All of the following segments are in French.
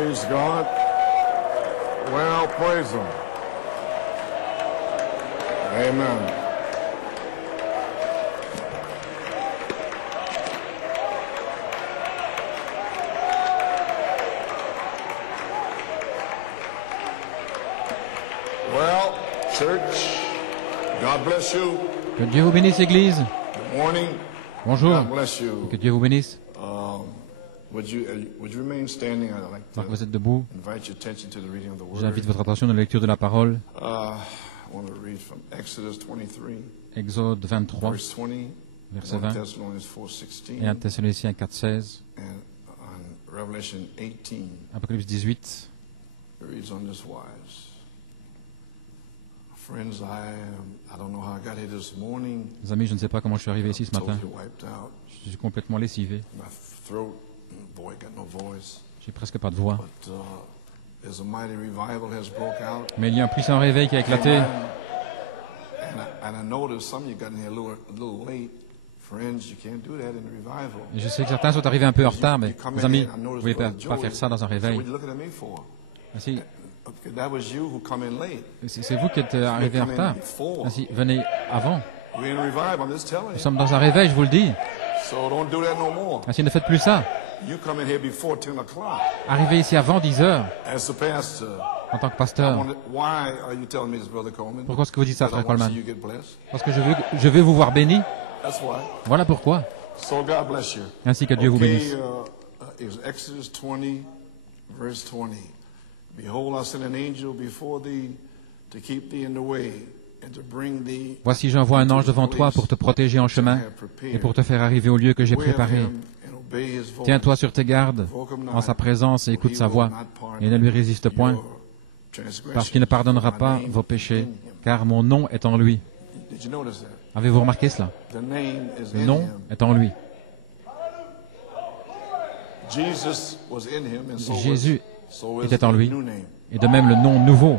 Praise God. Well, praise Him. Amen. Well, church, God bless you. Que Dieu vous bénisse, Église. Good morning. Bonjour. God bless you. Que Dieu vous bénisse. Would you remain standing? I'd like Alors que to vous êtes debout, invite your attention to the reading of the word. j'invite votre attention à la lecture de la parole. I want to read from Exodus 23, Exode 23, verse 20, verset 1 20, Thessalonians 4:16, et 1 Thessaloniciens 4, 16, and on Revelation 18. Apocalypse 18. It reads on this wise. Friends, I don't know how I got here this morning. Les amis, je ne sais pas comment je suis arrivé ici ce matin. Totally wiped out. Je suis complètement lessivé. My throat, boy, got no voice. J'ai presque pas de voix. But there's a mighty revival has broke out. Mais il y a un puissant réveil qui a éclaté. And I noticed some of you got in here a little late. Friends, you can't do that in a revival. Et je sais que certains sont arrivés un peu en retard, mais You come les in amis, here, I vous ne noticed pouvez Brother pas Joey. faire ça dans un So réveil. what are you looking at me for? Ainsi, Okay, that was you who come in late. c'est vous qui êtes arrivés en retard. Ainsi, venez avant. We're in a revival, I'm just telling Nous you. sommes dans un réveil, je vous le dis. So don't do that no more. Ainsi, ne faites plus ça. You come in here before 10 o'clock Arrivez ici avant 10 heures as the pastor. en tant que pasteur. Why are you telling me this, Brother Coleman? Pourquoi est-ce que vous dites ça, Because I frère want to Coleman? see you get blessed. Parce que je veux vous voir béni. That's why. Voilà pourquoi. So God bless you. Ainsi que Dieu vous bénisse. It was Exodus 20, verse 20. Behold, I send an angel before thee to keep thee in the way and to bring thee. Voici, j'envoie un ange devant toi pour te protéger en chemin et pour te faire arriver au lieu que j'ai préparé. Tiens-toi sur tes gardes en sa présence et écoute sa voix et ne lui résiste point, parce qu'il ne pardonnera pas vos péchés, car mon nom est en lui. Did you notice that? Avez-vous remarqué cela? The name is Le in nom him. est en lui. Jesus was in him, and Jésus so is était en the lui, new name. et de même le nom nouveau.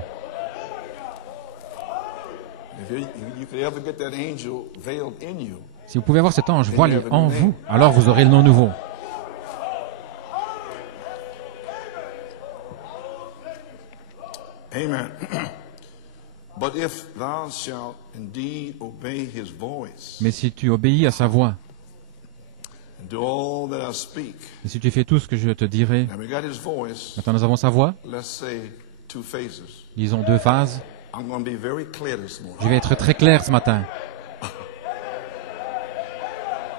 If you could ever get that angel veiled in you, Si vous pouvez avoir cet ange voilé en vous, alors vous aurez le nom nouveau. amen. But if thou shalt indeed obey his voice, Mais si tu obéis à sa voix, and do all that I speak, et si tu fais tout ce que je te dirai, and we got his voice, maintenant nous avons sa voix, let's say two phases. disons deux phases. I'm going to be very clear this morning, Je vais être très clair ce matin,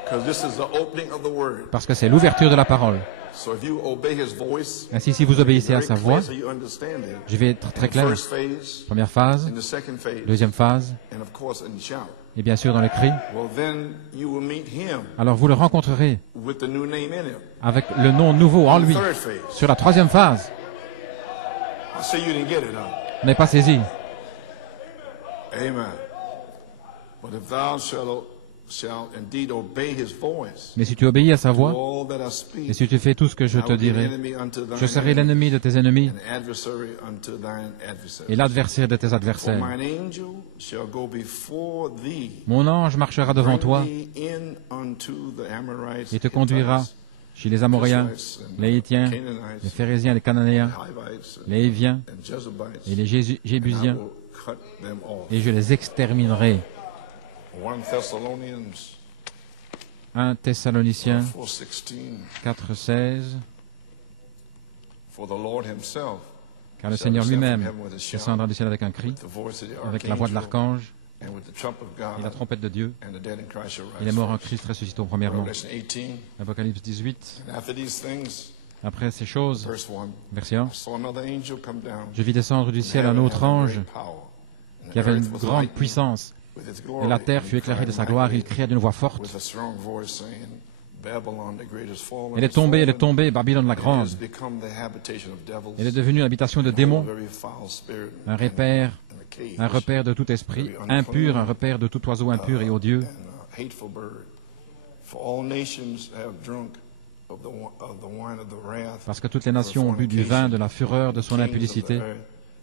because this is the opening of the word. parce que c'est l'ouverture de la parole. So if you obey his voice, Ainsi, si vous obéissez à very sa clear voix, so you understand it. je vais être très In the clair. first phase, Première phase, in the second phase, deuxième phase, and of course in the shout. et bien sûr dans le cri. Well, then you will meet him Alors vous le rencontrerez with the new name in him. avec le nom nouveau en lui. Third phase. Sur la troisième phase, I say you didn't get it, huh? on n'est pas saisi. Amen. But if thou shalt indeed obey his voice, Mais si tu obéis à sa voix, all that I speak, et si tu fais tout ce que je I te will be an dirai, enemy unto thine je serai enemy, l'ennemi de tes ennemis an adversary unto thine adversary. et l'adversaire de tes For adversaires. mine angel shall go before thee, Mon ange marchera devant toi bring thee in unto the Amorites, et te conduira Hittites, chez les Amoréens, les Hittiens, les Canaanites, Phérésiens, les Cananéens, Hivites, les Hiviens and Jezebites, et les and I Jébusiens, will cut them off. et je les exterminerai. 1 Thessalonians 1 Thessaloniciens 4:16. 4, 16. For the Lord himself Car le shall Seigneur descend from lui-même heaven with a shout, descendra du ciel avec un cri, with the voice of the avec la voix de archangel, l'archange and with the trump of et la God, trompette de Dieu, and the dead in Christ shall et les rise morts en first. Christ ressusciteront premièrement. Revelation 18. Apocalypse 18. And after these things, Après ces choses, verse 1, verset 1, I saw another angel come down je vis descendre du from ciel un heaven autre having ange great power, and the qui avait une earth was grande lightened puissance, with its et glory, la terre and fut he éclairée de cried sa gloire. Il mightily cria d'une voix forte, with a strong voice, saying, Babylon the great is fallen, elle est tombée, Babylone la and grande. has become the habitation of devils, Elle est devenue l'habitation de and démons, of every foul spirit, un repère, and a cage, un repère de tout esprit impur, un repère de tout oiseau impur et odieux, and a hateful bird. For all nations have drunk of the wine of the wrath, parce que toutes les nations ont bu du vin de la fureur de son impudicité,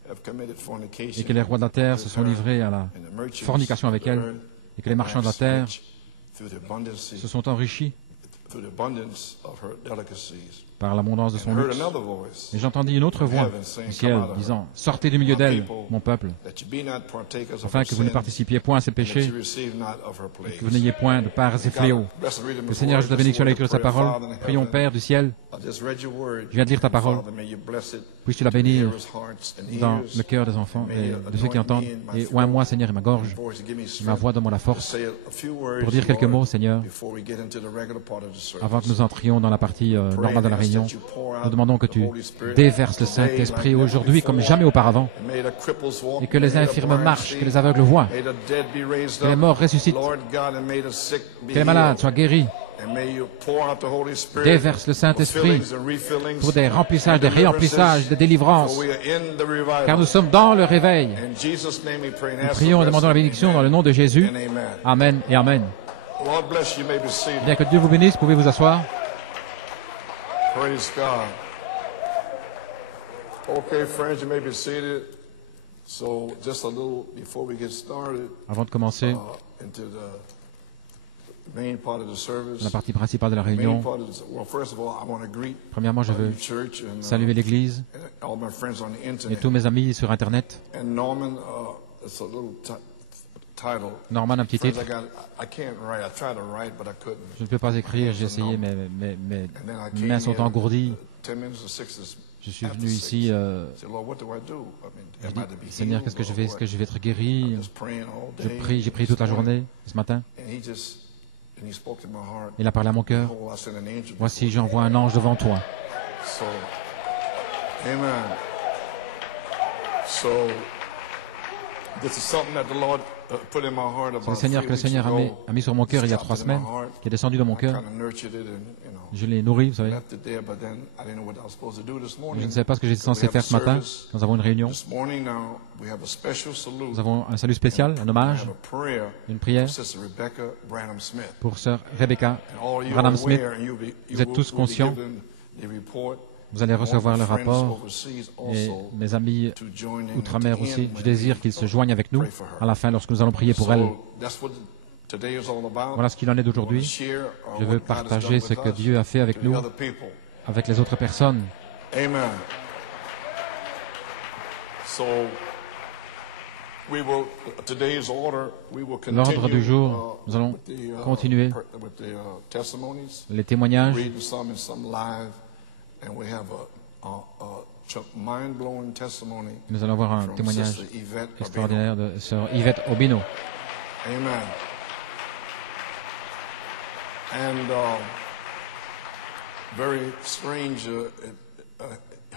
et que les rois de la terre se sont livrés à la fornication avec elle, et que les marchands de la terre se sont enrichis par l'abondance de son luxe. Et j'entendis une autre voix du ciel disant, « Sortez du milieu d'elle, mon peuple, afin que vous ne participiez point à ses péchés, et que vous n'ayez point de parts et fléaux. » Que le Seigneur ajoute la bénédiction à la lecture de sa parole. Prions, Père du ciel, je viens de lire ta parole. Puisses-tu la bénir dans le cœur des enfants et de ceux qui entendent. Et oins-moi, Seigneur, et ma gorge, ma voix, donne-moi la force pour dire quelques mots, Seigneur, avant que nous entrions dans la partie normale de la réunion. Nous demandons que tu déverses le Saint-Esprit aujourd'hui comme jamais auparavant, et que les infirmes marchent, que les aveugles voient, que les morts ressuscitent, que les malades soient guéris. Déverse le Saint-Esprit pour des remplissages, des réemplissages, des délivrances, car nous sommes dans le réveil. Nous prions et demandons la bénédiction dans le nom de Jésus. Amen et Amen. Bien que Dieu vous bénisse, pouvez vous asseoir. Praise God. Okay, friends, you may be seated. So, just a little before we get started, avant de commencer into the main part of the service. La partie principale de la réunion. Well, first of all, I want to greet premièrement, je veux saluer l'Église all my friends on the internet. Et tous mes amis sur Internet. And Norman, it's a little title. Norman, un petit titre. I can't write. I tried to write, but I couldn't. Je ne peux pas écrire, j'ai essayé, mais mes mains sont engourdies. Je suis venu ici, je dis, Seigneur, qu'est-ce que je fais? Est-ce que je vais être guéri? J'ai prié toute la journée, ce matin. Il a parlé à mon cœur. Voici, j'envoie un ange devant toi. Amen. C'est le Seigneur que le Seigneur a mis sur mon cœur il y a 3 semaines, qui est descendu dans mon cœur. Je l'ai nourri, vous savez. Je ne savais pas ce que j'étais censé faire ce matin. Nous avons une réunion. Nous avons un salut spécial, un hommage, une prière pour sœur Rebecca Branham Smith. Vous êtes tous conscients. Vous allez recevoir le rapport et mes amis outre-mer aussi. Je désire qu'ils se joignent avec nous à la fin lorsque nous allons prier pour elle. Voilà ce qu'il en est d'aujourd'hui. Je veux partager ce que Dieu a fait avec nous, avec les autres personnes. Amen. L'ordre du jour, nous allons continuer les témoignages. Nous allons voir un témoignage extraordinaire de sœur Yvette Obino. Amen. And very strange,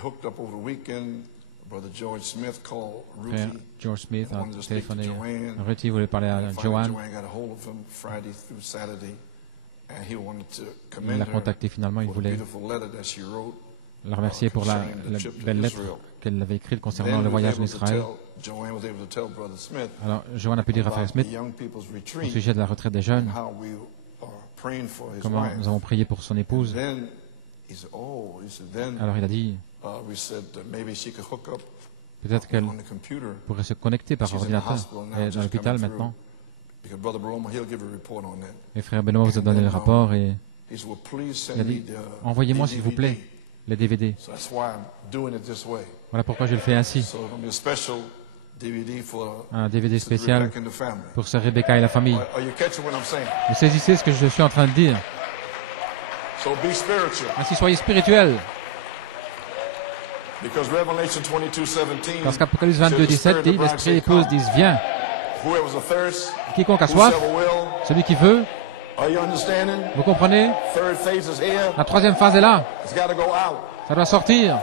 hooked up over the weekend, Brother George Smith called Ruthie. Frère George Smith a téléphoné. Ruthie voulait parler à Joanne. Il l'a contacté finalement, il voulait la remercier pour la belle lettre qu'elle avait écrite concernant le voyage en Israël. Alors, Joanne a pu dire à Frère Smith au sujet de la retraite des jeunes, comment nous avons prié pour son épouse. Alors il a dit, peut-être qu'elle pourrait se connecter par ordinateur. Elle est dans l'hôpital maintenant. Et Frère Benoît vous a donné le rapport et il a dit, envoyez-moi s'il vous plaît les DVD. Voilà pourquoi je le fais ainsi. Un DVD spécial pour sœur Rebecca et la famille. Vous saisissez ce que je suis en train de dire. Ainsi soyez spirituels. Parce qu'Apocalypse 22, 17 dit, l'Esprit et l'épouse disent, viens. Quiconque a soif, celui qui veut, vous comprenez? La troisième phase est là. Ça doit sortir.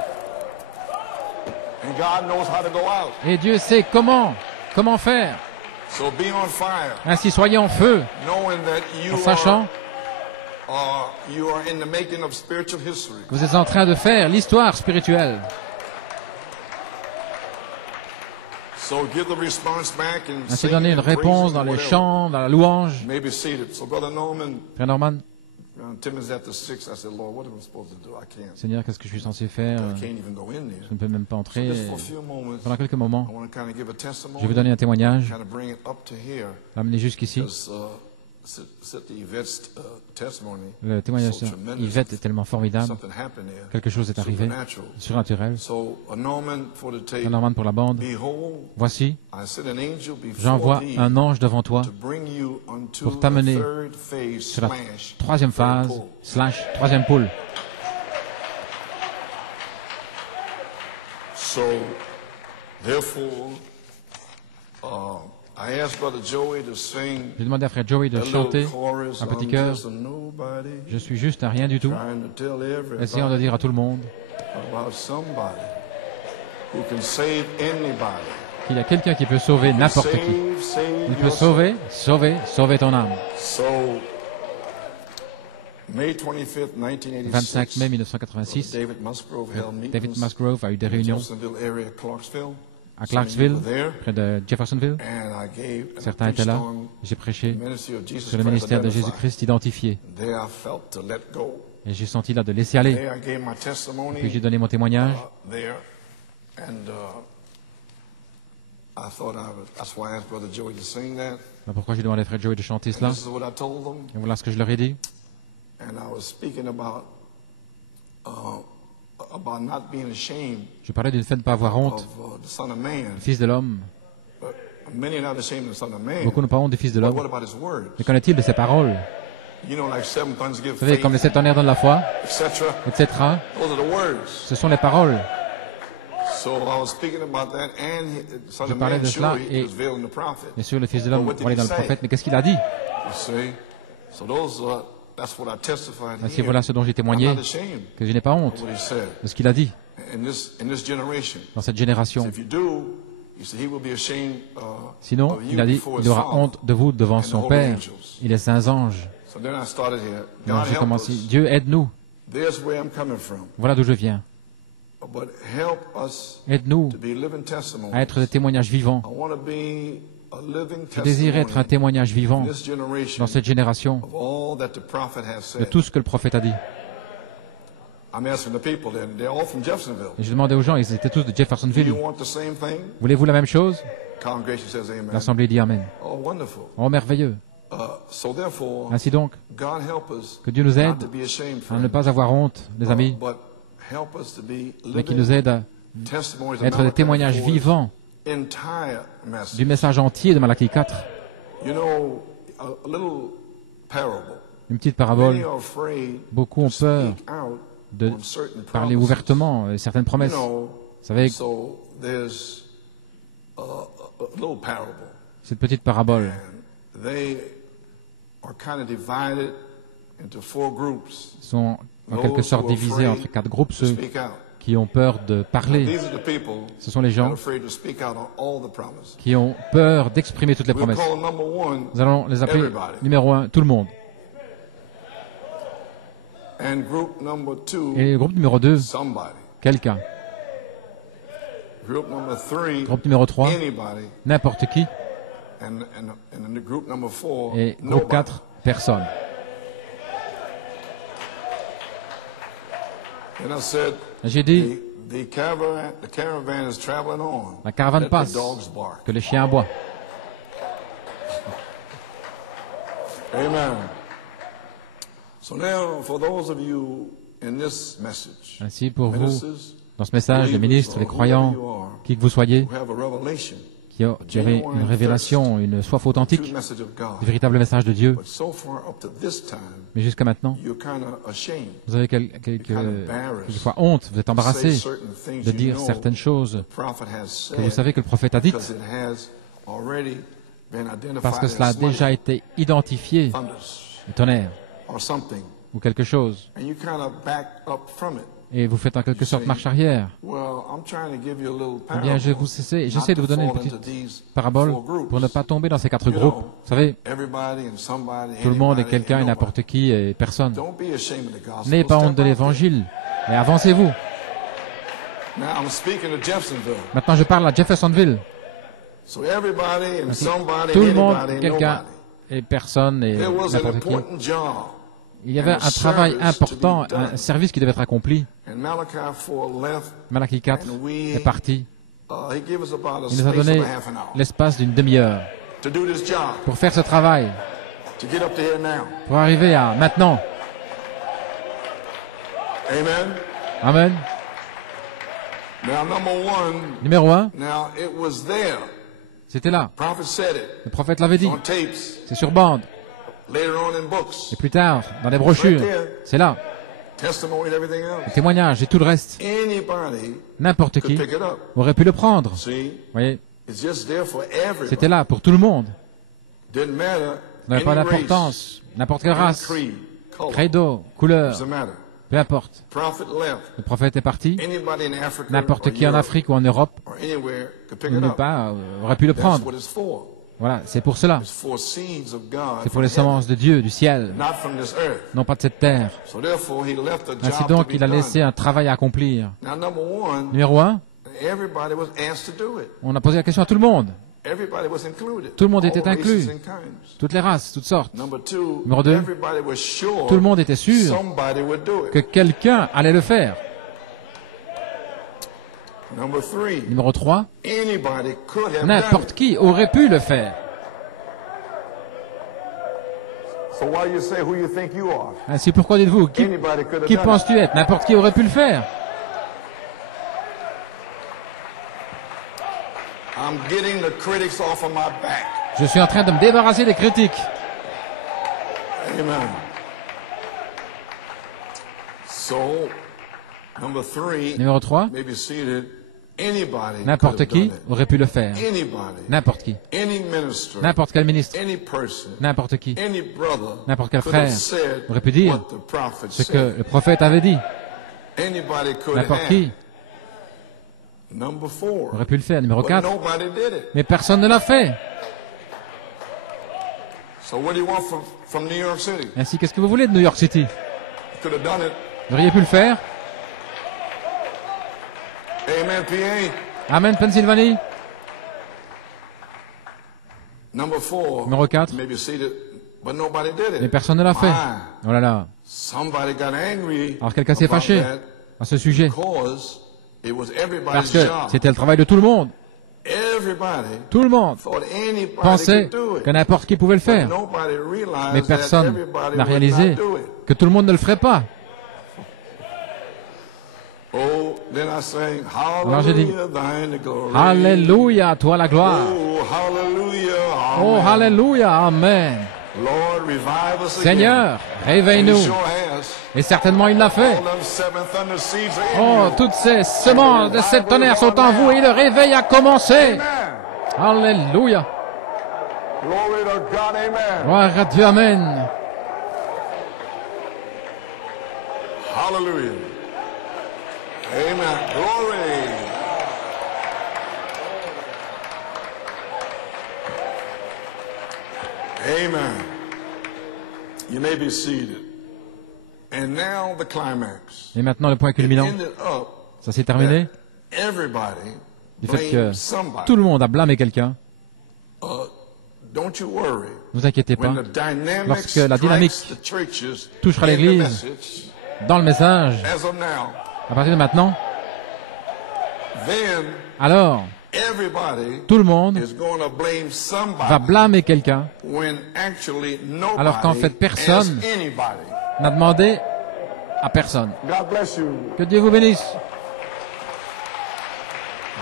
Et Dieu sait comment faire. Ainsi soyez en feu, en sachant que vous êtes en train de faire l'histoire spirituelle. Ainsi donner une réponse dans les chants, dans la louange. Frère Norman, Seigneur, qu'est-ce que je suis censé faire? Je ne peux même pas entrer. Pendant quelques moments, je vais donner un témoignage, l'amener jusqu'ici, Le témoignage d'Yvette est tellement formidable. Quelque chose est arrivé, surnaturel. Norman pour la bande. Voici, j'envoie un ange devant toi pour t'amener sur la troisième phase, / troisième poule. J'ai demandé à frère Joey de chanter un petit chœur. Je suis juste un rien du tout, essayant de dire à tout le monde qu'il y a quelqu'un qui peut sauver n'importe qui. Il peut sauver ton âme. 25 mai 1986, David Musgrove a eu des réunions à Clarksville, près de Jeffersonville. Certains étaient là. J'ai prêché sur le ministère de Jésus-Christ identifié. Et j'ai senti là de laisser aller. Et puis j'ai donné mon témoignage. C'est pourquoi j'ai demandé à frère Joey de chanter cela. Et voilà ce que je leur ai dit. Je parlais du fait de ne pas avoir honte du Fils de l'homme. Beaucoup n'ont pas honte du Fils de l'homme. Mais qu'en est-il de ses paroles? Vous savez, comme les 7 tonnerres donnent la foi, etc. Ce sont les paroles. Je parlais de cela et bien sûr le Fils de l'homme voilé dans le prophète. Mais qu'est-ce qu'il a dit? Ainsi, voilà ce dont j'ai témoigné, que je n'ai pas honte de ce qu'il a dit dans cette génération. Sinon, il a dit, il aura honte de vous devant son Père et les saints anges. Donc j'ai commencé, Dieu aide-nous. Voilà d'où je viens. Aide-nous à être des témoignages vivants. Je désire être un témoignage vivant dans cette génération de tout ce que le prophète a dit. Et je demandais aux gens, ils étaient tous de Jeffersonville. Voulez-vous la même chose? L'Assemblée dit Amen. Oh, merveilleux. Ainsi donc, que Dieu nous aide à ne pas avoir honte, les amis, mais qu'il nous aide à être des témoignages vivants du message entier de Malachie 4. Une petite parabole. Beaucoup ont peur de parler ouvertement de certaines promesses. Vous savez, cette petite parabole sont en quelque sorte divisés entre 4 groupes. Ceux qui ont peur de parler, ce sont les gens qui ont peur d'exprimer toutes les promesses. Nous allons les appeler numéro 1, tout le monde. Et groupe numéro 2, quelqu'un. Groupe numéro 3, n'importe qui. Et groupe 4, personne. J'ai dit, la caravane passe, que les chiens aboient. Amen. Ainsi, pour vous, dans ce message, les ministres, les croyants, qui que vous soyez, qui avez une révélation, une soif authentique du véritable message de Dieu, mais jusqu'à maintenant, vous avez quelquefois honte, vous êtes embarrassé de dire certaines choses que vous savez que le prophète a dites, parce que cela a déjà été identifié, le tonnerre, ou quelque chose, et vous faites en quelque sorte marche arrière. Eh bien, j'essaie de vous donner une petite parabole pour ne pas tomber dans ces 4 groupes. Vous savez, tout le monde est quelqu'un et n'importe qui et personne. N'ayez pas honte de l'Évangile et avancez-vous. Maintenant, je parle à Jeffersonville. Tout le monde, quelqu'un et personne et n'importe qui. Il y avait un travail important, un service qui devait être accompli. Malachie 4 est parti. Il nous a donné l'espace d'une demi-heure pour faire ce travail. to get up to here now. Pour arriver à maintenant. Amen. Amen. Now, number one. Numéro 1. Now, it was there. C'était là. Prophet said it. Le prophète l'avait dit. On tapes. C'est sur bande. Later on in books. Et plus tard, dans les brochures. C'est là. Testimony and everything else. Le témoignage et tout le reste. Anybody N'importe qui could pick it up. aurait pu le prendre. See? Vous voyez, It's just there for everybody. c'était là pour tout le monde. Didn't matter. Ça n'avait pas Any race, d'importance. N'importe quelle any race, creed, color. credo, couleur, Doesn't matter. peu importe. Prophet left. Le prophète est parti. Anybody in Africa N'importe or qui en Europe Afrique ou en Europe, or anywhere could pick ou it nulle up. part, aurait pu le That's prendre. what it's for. Voilà, c'est pour cela. It's for seeds of God. C'est pour from les heaven, semences de Dieu, du ciel, not from this earth. non pas de cette terre. So therefore, he left a Ainsi job donc, to be il a laissé done. un travail à accomplir. Now, number one, Numéro 1, everybody was asked to do it. on a posé la question à tout le monde. Everybody was included. Tout le monde All était races inclus. and kinds. Toutes les races, toutes sortes. Number two, Numéro 2, everybody was sure tout le monde était sûr somebody would do que it. quelqu'un allait le faire. Number three, Numéro 3, anybody could have done n'importe it. qui aurait pu le faire. So why you say who you think you are? Ainsi, pourquoi dites-vous, Anybody could have qui done it. penses-tu être? N'importe qui aurait pu le faire. I'm getting the critics off of my back. Je suis en train de me débarrasser des critiques. Amen. So, number three, Numéro 3, maybe seated, anybody n'importe could have qui done it. aurait pu le faire. Anybody, N'importe qui. any minister, N'importe quel ministre. any person, N'importe qui. any brother N'importe quel could have frère said aurait pu dire what the prophet Ce said. que le prophète avait dit. Anybody could N'importe have. qui Number four, aurait pu le faire. Numéro but 4, nobody did it. mais personne ne l'a fait. So what do you want from New York City? Ainsi, qu'est-ce que vous voulez de New York City? Could have done it. Vous auriez pu le faire. Amen, PA. Amen, Pennsylvanie. Number four, Numéro 4, maybe seated, but nobody did it. mais personne ne l'a fait. Why? Oh là là. Somebody got angry Alors quelqu'un s'est about fâché that à ce sujet. because it was Parce everybody's que job. c'était le travail de tout le monde. Everybody Tout le monde thought anybody pensait could do it. que n'importe qui pouvait le But faire. nobody realized Mais that personne everybody n'a would réalisé not do it. que tout le monde ne le ferait pas. Oh, then I sang, Alors j'ai dit, Hallelujah, thine the glory. Alléluia, à toi la gloire. Oh, hallelujah, Oh, amen. Alléluia, Amen. Lord, revive us again. Seigneur, And he réveille-nous. sure has. Et certainement il l'a fait. All them seven thunder seeds are in Oh, you. toutes ces semences de cette tonnerre sont en vous et le réveil a commencé. Amen. Alléluia. Glory to God, amen. Gloire à Dieu, Amen. Hallelujah. Amen. Glory. Amen. You may be seated. And now the climax. Et maintenant le point It culminant. ended up Ça s'est terminé that everybody du fait que blamed somebody. tout le monde a blâmé quelqu'un. Don't you worry. Ne vous inquiétez pas. When the dynamics Lorsque la dynamique strikes the churches touchera in the l'Église, message, Dans le message, as of now, à partir de maintenant, then alors everybody tout le monde is going to blame somebody va blâmer quelqu'un when actually nobody Alors qu'en fait, personne asked anybody. n'a demandé à personne. God bless you. Que Dieu vous bénisse.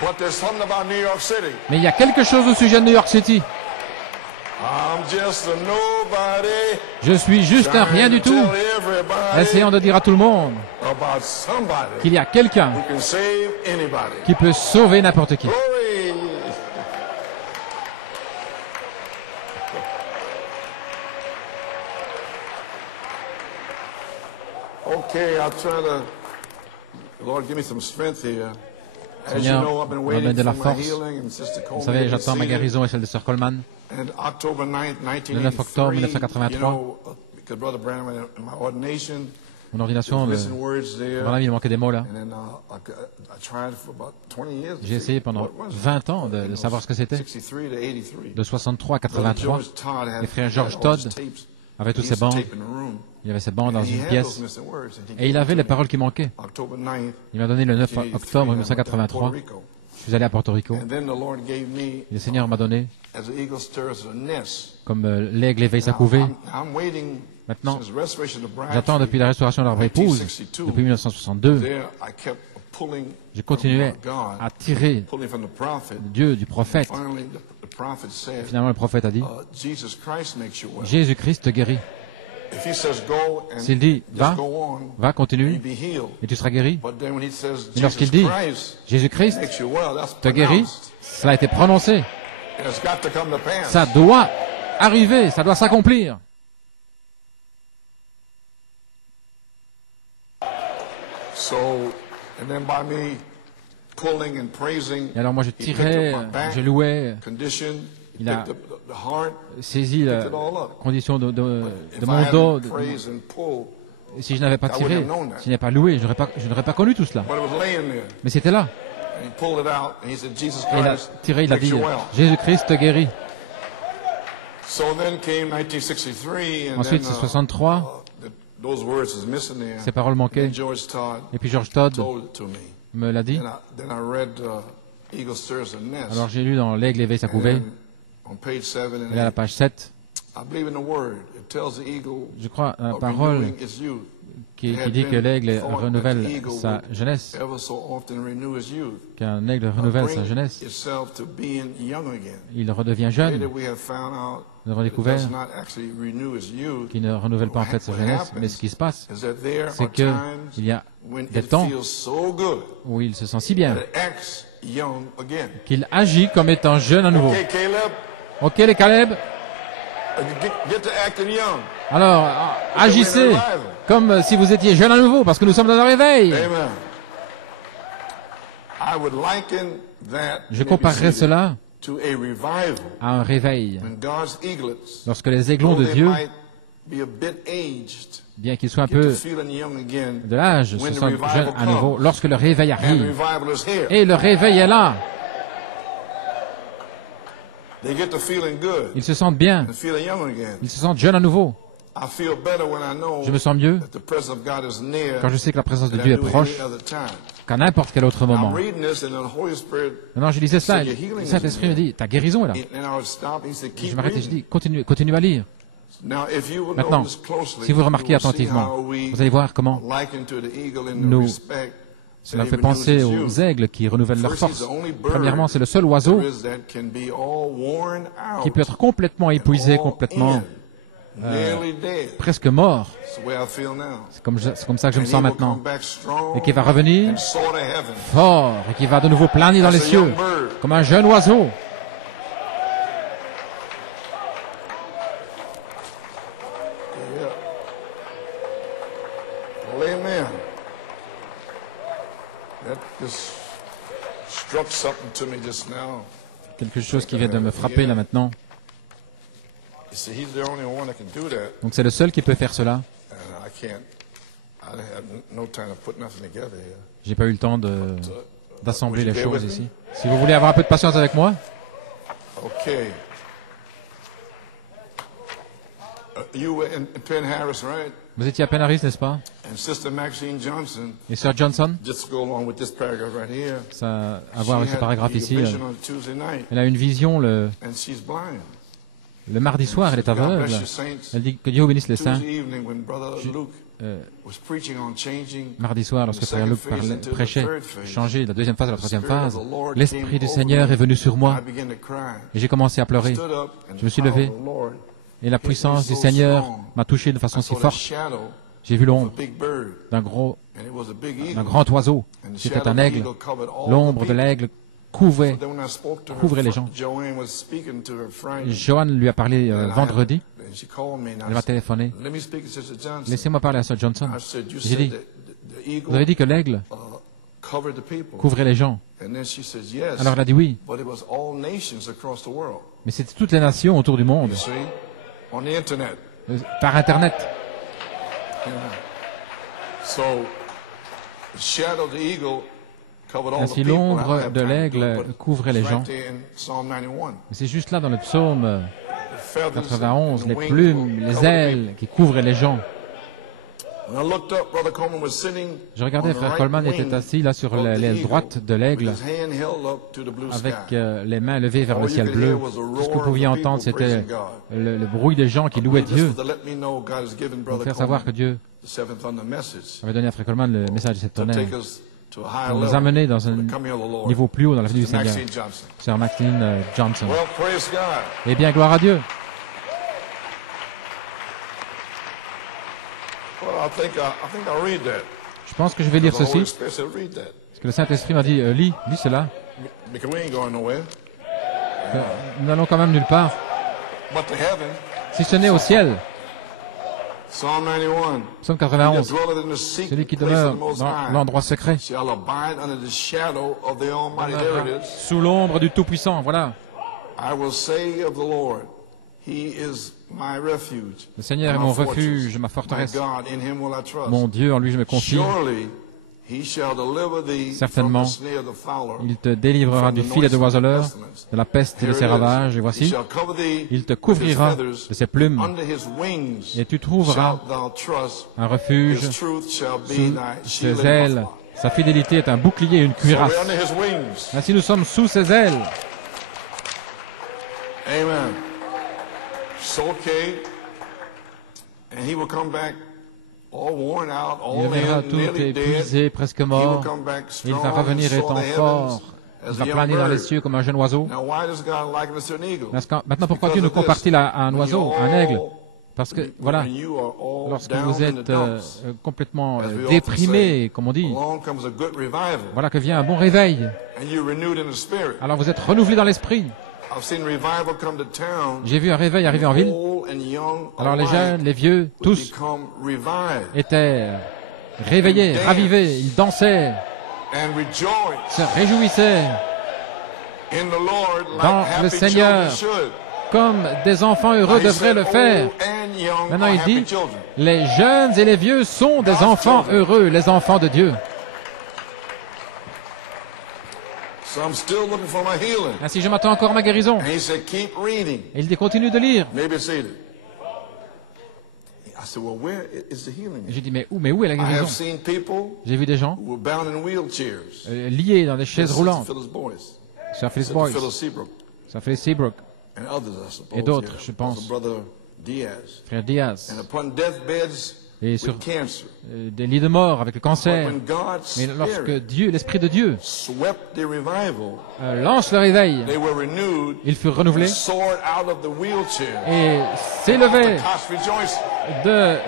But there's something about New York City. Mais il y a quelque chose au sujet de New York City. I'm just a nobody. Je suis juste un rien du tout, Trying to tell everybody essayant de dire à tout le monde about somebody qu'il y a quelqu'un who can save anybody. qui peut sauver n'importe qui. Glory. Okay, I'll try to. Lord, give me some strength here. As you Seigneur, know, I've been donne waiting de la for my force. healing, and Sister Vous Coleman savez, is j'attends ma seated. guérison et celle de Sir Coleman. And October 9th, Le 9 octobre 1983, 1983. you know, because Brother Branham in my ordination, Mon ordination, there's missing words there. voilà, il manquait des mots là. And then I tried for about 20 years. J'ai essayé pendant What was it? 20 ans de savoir ce que c'était. 63 to 83. De 63 à Brother 83, George Todd had- les frères had George all Todd these tapes. avaient He toutes ces used to bandes. tape in the room. Il y avait ces bandes dans And he une had pièce. those missing words, and he Et il gave avait them les to paroles me. qui manquaient. October 9th, Il m'a donné le 9 1983, octobre I went down to 1983. Puerto Rico. Je suis allé à Porto Rico. And then the Lord gave me, Et le Seigneur m'a donné, as the eagle stirs a nest. comme l'aigle éveille sa couvée. I'm waiting Maintenant, since restoration of the bride. j'attends depuis la restauration de leur vraie épouse, depuis 1962. There, I kept pulling Je continuais from God, à tirer pulling from the prophet. Dieu du prophète. Finally, the prophet said, Finalement, le prophète a dit, Jesus Christ makes you well. Jésus-Christ te guérit. If he says go and S'il dit, just va, go on, va, and continue, you be healed. et tu seras guéri. But then when he says Mais lorsqu'il Jesus dit, Christ Jésus-Christ makes you well, that's te guérit, pronounced. cela a été prononcé. And it's got to come to pass. Ça doit arriver, ça doit s'accomplir. So, and then by me pulling and praising, Et alors moi je he picked tirais, up my back je louais, condition, he Il a picked up the heart. saisi la picked it all up. condition de If I mon dos. hadn't praised and pulled, Si je n'avais pas I wouldn't tiré, have known that. si je n'avais pas loué, je n'aurais pas connu tout cela. but it was laying there. Mais c'était là. And he pulled it out, and he said, Jesus Et il a Christ tiré, il a makes dit, you well. Jésus-Christ te guérit. So then came 1963, and Ensuite, then, c'est 63. those words is missing there. Ces paroles manquaient. And George Todd Et puis George Todd told it to me. me l'a dit. Then I read Eagle Stirs a Nest. Alors j'ai lu dans L'aigle éveille sa And couvée. then on page 7 and Et à la 8, page 7, I believe in the word. It tells the eagle je crois la of parole renewing its youth. qui dit que l'aigle renouvelle sa jeunesse, Ever so often renew his youth. qu'un aigle renouvelle sa Bring jeunesse. itself to being young again. Il redevient Later jeune. we have found out Nous avons that it découvert does not actually renew his youth. qu'il ne renouvelle pas en fait sa jeunesse. Mais ce qui se passe, Is that there c'est are que times il y a when des it temps feels so good où il se sent si bien that it acts young again. qu'il agit comme étant jeune à nouveau. Okay, Caleb, Ok les Caleb, get to acting young. alors agissez comme si vous étiez jeune à nouveau parce que nous sommes dans un réveil. Amen. I would liken that Je comparerais cela to a revival à un réveil. when God's eaglets, Lorsque les aiglons though de they Dieu, might be a bit aged, bien qu'ils soient un get to peu feeling young again. de l'âge, se when the sentent revival jeunes à nouveau comes. lorsque le réveil And arrive. revival is here. Et le réveil est là. They get to feeling good Ils se sentent bien. and feeling young again. Ils se sentent jeunes à nouveau. I feel better when I know Je me sens mieux that the presence of God is near quand je sais que la présence de than Dieu I est do proche any other time. qu'à n'importe quel autre I'm moment. reading this and the Holy Spirit, Maintenant, je lisais cela, So et your healing le is Saint-Esprit me dit, ta guérison est là. and I would stop. He said, Et keep je m'arrête et je reading. dis, continue à lire. Now, if you will Maintenant, notice closely, si vous remarquez you will see attentivement, how we vous allez voir comment liken to the eagle in the nous- respect cela that fait he renews penser his aux youth. aigles qui renouvellent leur First, he's force. the only bird Premièrement, c'est le seul oiseau there is that can be all worn out qui peut être complètement épuisé, all complètement in, nearly dead. presque mort. That's the way I feel now. C'est comme ça que je me And he sens will maintenant. come back strong Et qui va revenir and soar to heaven. fort et qui va de nouveau planer dans les As a cieux young bird. comme un jeune oiseau. Yeah. Well, amen. That just struck something to me just now. Quelque chose qui vient de me frapper là maintenant. You see, he's the only one that can do that. Donc c'est le seul qui peut faire cela. And I can't, I have no time to put nothing together here. J'ai pas eu le temps d'assembler les choses ici. Si vous voulez avoir un peu de patience avec moi, Okay. You were in Penn Harris, right? vous étiez à Penn-Harris, n'est-ce pas? And Sister Maxine Johnson, Et Sir Johnson, just to go along with this paragraph right here. ça a à voir avec she ce had paragraphe a ici. vision on Tuesday night, Elle a une vision le and she's blind. mardi soir, elle est God aveugle. bless you, saints. Elle dit que Dieu bénisse les saints. Tuesday evening, when Brother Luke was preaching on changing Mardi soir, lorsque the Frère second Luc phase into the prêchait, third phase, changer de la deuxième phase à la the troisième Spirit of phase, the Lord l'Esprit came du over Seigneur me, est venu sur and moi I began to cry. et j'ai commencé à pleurer. Stood up, and Je me suis the power levé of the Lord et la puissance du Seigneur m'a touché de façon I si saw the forte. shadow J'ai vu of a l'ombre big bird, d'un and it was a big eagle. grand oiseau. And the C'était shadow un of the aigle. eagle covered all L'ombre the de people. l'aigle couvrait. Then when I spoke to her, couvrait les gens. Joanne was speaking to her friend, Joanne lui a parlé and I- vendredi. and she called me, and Elle I m'a said, téléphoné. let me speak to Sister Johnson. Laissez-moi parler à Sir Johnson. I said, you J'ai said dit, that the vous avez eagle dit que l'aigle covered the people. couvrait les gens. And then she says, yes, Alors elle a dit oui, but it was all nations across the world. mais c'était toutes les nations autour du monde, You see, on the internet. par Internet. So, the shadow of the eagle covered all the Ainsi people. I don't l'ombre have de time to do l'aigle it, but couvrait les it's gens. right there in Psalm 91. Mais c'est juste là dans le psaume The feathers 91, and the les wings plumes, will les cover the ailes qui couvraient les gens. people. When I looked up, Brother Coleman was sitting Je regardais, on the frère right Coleman wing était assis là sur of the l'aile eagle, droite de with l'aigle, his hand held up to the blue avec sky. les mains levées vers le All you ciel could bleu. hear was the Tout ce que roar vous pouviez of the entendre, people c'était praising God. le bruit des gens qui I louaient believe Dieu. this was to let me know God has given Pour Brother faire savoir que Coleman Dieu the seventh thunder message avait donné à frère Coleman le message de cette to tonnerre, take us to a higher pour nous level amener dans for un the coming of the Lord. niveau plus haut dans la venue du Sister Seigneur. Maxine Johnson. Sœur Maxine Johnson. Well, praise God. Eh bien, gloire à Dieu. Well, I think I'll read that. Je pense que je vais lire The Holy ceci, Spirit said, read that. parce que le Saint-Esprit m'a dit, lis cela. Because we ain't going nowhere. Nous n'allons quand même nulle part, But to heaven, si ce n'est au ciel. Psalm 91. Psaume He that 91. dwelleth in the Celui secret qui place of demeure the Most dans High l'endroit secret, shall abide under the shadow of the Almighty. There it is. sous l'ombre du Tout-Puissant. Voilà. I will say of the Lord, He is my refuge. Le Seigneur est and mon my fortress. refuge, ma My forteresse. God, in Him will I trust. Mon Dieu, en lui je me confie. Surely He shall deliver thee Certainement, from the snare of the fowler, Il te délivrera du filet de l'oiseleur, de la peste et de ses ravages. Et He voici, shall cover thee il te with his couvrira feathers, de ses plumes, under his wings et tu trouveras shalt thou trust. un refuge His truth shall be sous thy shield ses and ailes. buckler. Sa fidélité est un bouclier et une So cuirasse. we're under his wings. Ainsi nous sommes sous ses ailes. Amen. So okay. And he will come back all worn out, Il all reviendra in, tout nearly dead. épuisé, presque He will mort. come back Il va strong revenir and soar étant the heavens fort. Il as va a young planer dans les bird. cieux comme un jeune oiseau. Now why does God liken us to an eagle? Maintenant, pourquoi Dieu nous Because of compare-t-il this. à un When oiseau, you're à un aigle? all- Parce que, voilà, when you are all lorsque down vous in the êtes dumps, complètement as we often déprimé, say, comme on dit, along comes a good revival, voilà que vient un bon réveil. and you're renewed in the spirit. Alors vous êtes renouvelé dans l'esprit. I've seen revival come to town. J'ai vu un réveil arriver en ville. Old and young Alors les alike jeunes, les vieux, would tous become revived étaient réveillés, ravivés. Ils dansaient, and rejoice se réjouissaient, in the Lord like dans le happy Seigneur, children should. comme des enfants heureux He devraient said, le faire. old and young Maintenant are il dit, happy children. les jeunes et les vieux sont des enfants heureux, les enfants de Dieu. So I'm still looking for my healing. Ainsi je m'attends encore à ma guérison. And he said, keep reading. Et il dit, continue de lire. Maybe it's seated. I said, well, where is the healing? J'ai dit, mais où est la I have guérison? seen people J'ai vu des gens who were bound in wheelchairs. liés dans des chaises Sister roulantes. Phyllis Boyce. Sir Phyllis Sister Boyce, Phyllis Seabrook. Sir Phyllis Seabrook, And others, I suppose. Et d'autres, yeah. je pense. Also Brother Diaz. frère Diaz, And upon deathbeds et sur with cancer. des lits de mort avec le cancer. When God's Mais lorsque Spirit Dieu, l'Esprit de Dieu, swept the revival, lance le réveil, they were renewed, ils furent renouvelés soared out of the wheelchair. et s'élevaient Gosh, rejoice.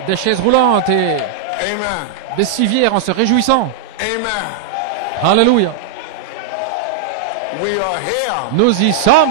des chaises roulantes et Amen. des civières en se réjouissant. Amen. Alléluia. We are here. Nous y sommes.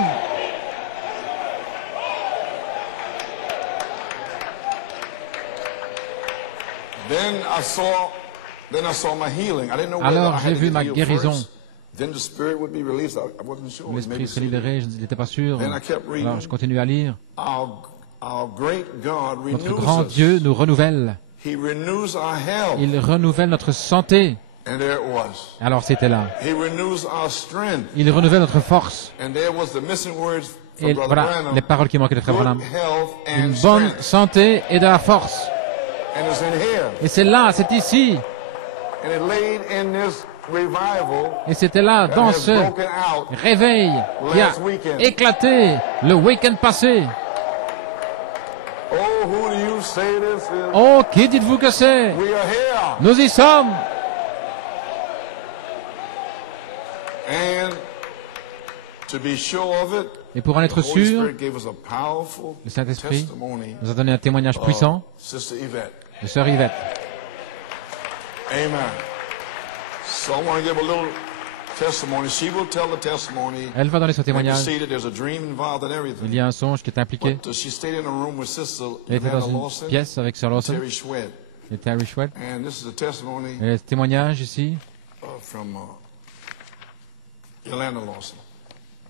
Then I saw my healing. I didn't know whether Alors, I had j'ai to vu get ma healed guérison. first. Then the spirit would be released. I wasn't sure. L'Esprit Maybe serait libéré, je n'étais pas sûr. Then I kept reading. Alors, je continue à lire. Our great God Notre renews grand us. Dieu nous renouvelle. He renews our health. Il renouvelle notre santé. And there it was. Alors, c'était là. He renews our strength. Il renouvelle notre force. And there was the missing words from Et Brother voilà Branham. les paroles qui manquaient de Frère Good Branham. health Une and bonne strength. santé et de la force. And it's in here. Et c'est là, c'est ici. And it laid in this revival Et c'était là, that dans has ce broken out. réveil qui a Last weekend. éclaté le week-end passé. Oh, who do you say this is? Oh, qui dites-vous que c'est? We are here. Nous y sommes. And to be sure of it, Et pour en the être Holy sûr, Spirit gave us a powerful le Saint-Esprit testimony nous a donné un témoignage puissant of Sister Yvette. de Sœur Yvette. Amen. So I want to give a little testimony. She will tell the testimony. Elle va donner son And you témoignage. see that there's a dream involved in Il everything. y a un songe qui est impliqué. But she stayed in a room with Sister Elle était Yvette dans une Lawson pièce avec Sir and Lawson Terry Schwed. et Terry Schwed. And this is a testimony Et le témoignage ici from Yolanda Lawson.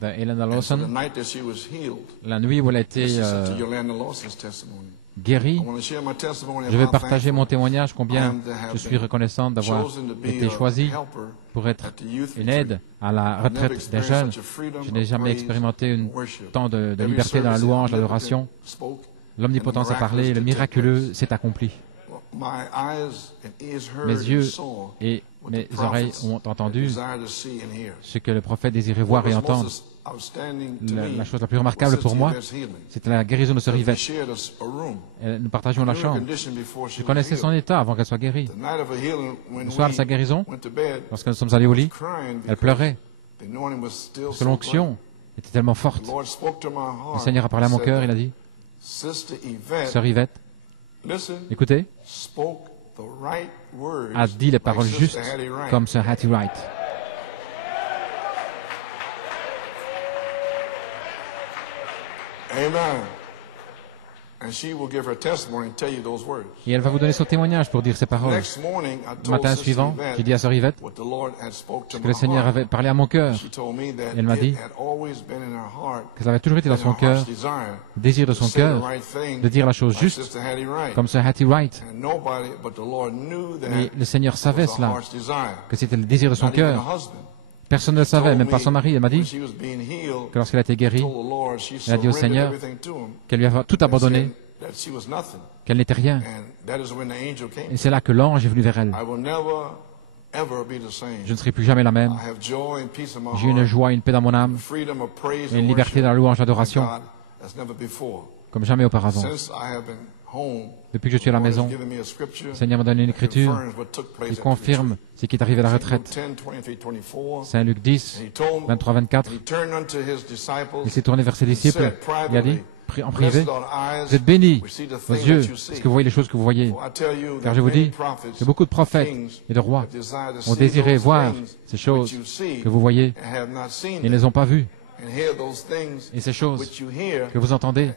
de Elena And so the Lawson. night that she was healed, La nuit où elle a été listen to Yolanda Lawson's testimony. guérie, I want to share my testimony of je vais how partager thankful mon témoignage, I combien am to have je suis been reconnaissant d'avoir chosen to be été a choisi helper pour être at the youth une retreat. aide à la I've never retraite des experienced jeunes. such a freedom Je n'ai of jamais praise expérimenté and un worship. temps de Every liberté dans la service louange, the l'adoration. omnipotent spoke, L'omnipotence a parlé, le miraculeux s'est accompli. Well, mes yeux et mes oreilles ont entendu ce que le prophète désirait voir et entendre. La chose la plus remarquable pour moi, c'était la guérison de ce Rivette. Nous partagions la chambre. Je connaissais son état avant qu'elle soit guérie. Le soir de sa guérison, lorsque nous sommes allés au lit, elle pleurait. Parce que l'onction était tellement forte. Le Seigneur a parlé à mon cœur, il a dit, Sœur Yvette, écoutez, a dit les paroles justes comme Sir Hattie Wright. Amen. And she will give her testimony and tell you those words. Et elle va vous donner son témoignage pour dire ces paroles. Le matin suivant, j'ai dit à Sœur Yvette que le Seigneur avait parlé à mon cœur. Et elle m'a dit que ça avait toujours été dans son cœur, le désir de son cœur, de dire la chose juste, comme Sir Hattie Wright. Mais le Seigneur savait cela, que c'était le désir de son cœur. Personne ne le savait, même pas son mari. Elle m'a dit que lorsqu'elle a été guérie, elle a dit au Seigneur qu'elle lui avait tout abandonné, qu'elle n'était rien. Et c'est là que l'ange est venu vers elle. Je ne serai plus jamais la même. J'ai une joie, une paix dans mon âme, et une liberté dans la louange, l'adoration, comme jamais auparavant. Depuis que je suis à la maison, le Seigneur m'a donné une écriture qui confirme ce qui est arrivé à la retraite. Saint Luc 10, 23, 24. Il s'est tourné vers ses disciples. Il a dit, en privé, vous êtes bénis, vos yeux, parce que vous voyez les choses que vous voyez. Car je vous dis que beaucoup de prophètes et de rois ont désiré voir ces choses que vous voyez et ne les ont pas vues. Et ces choses que vous entendez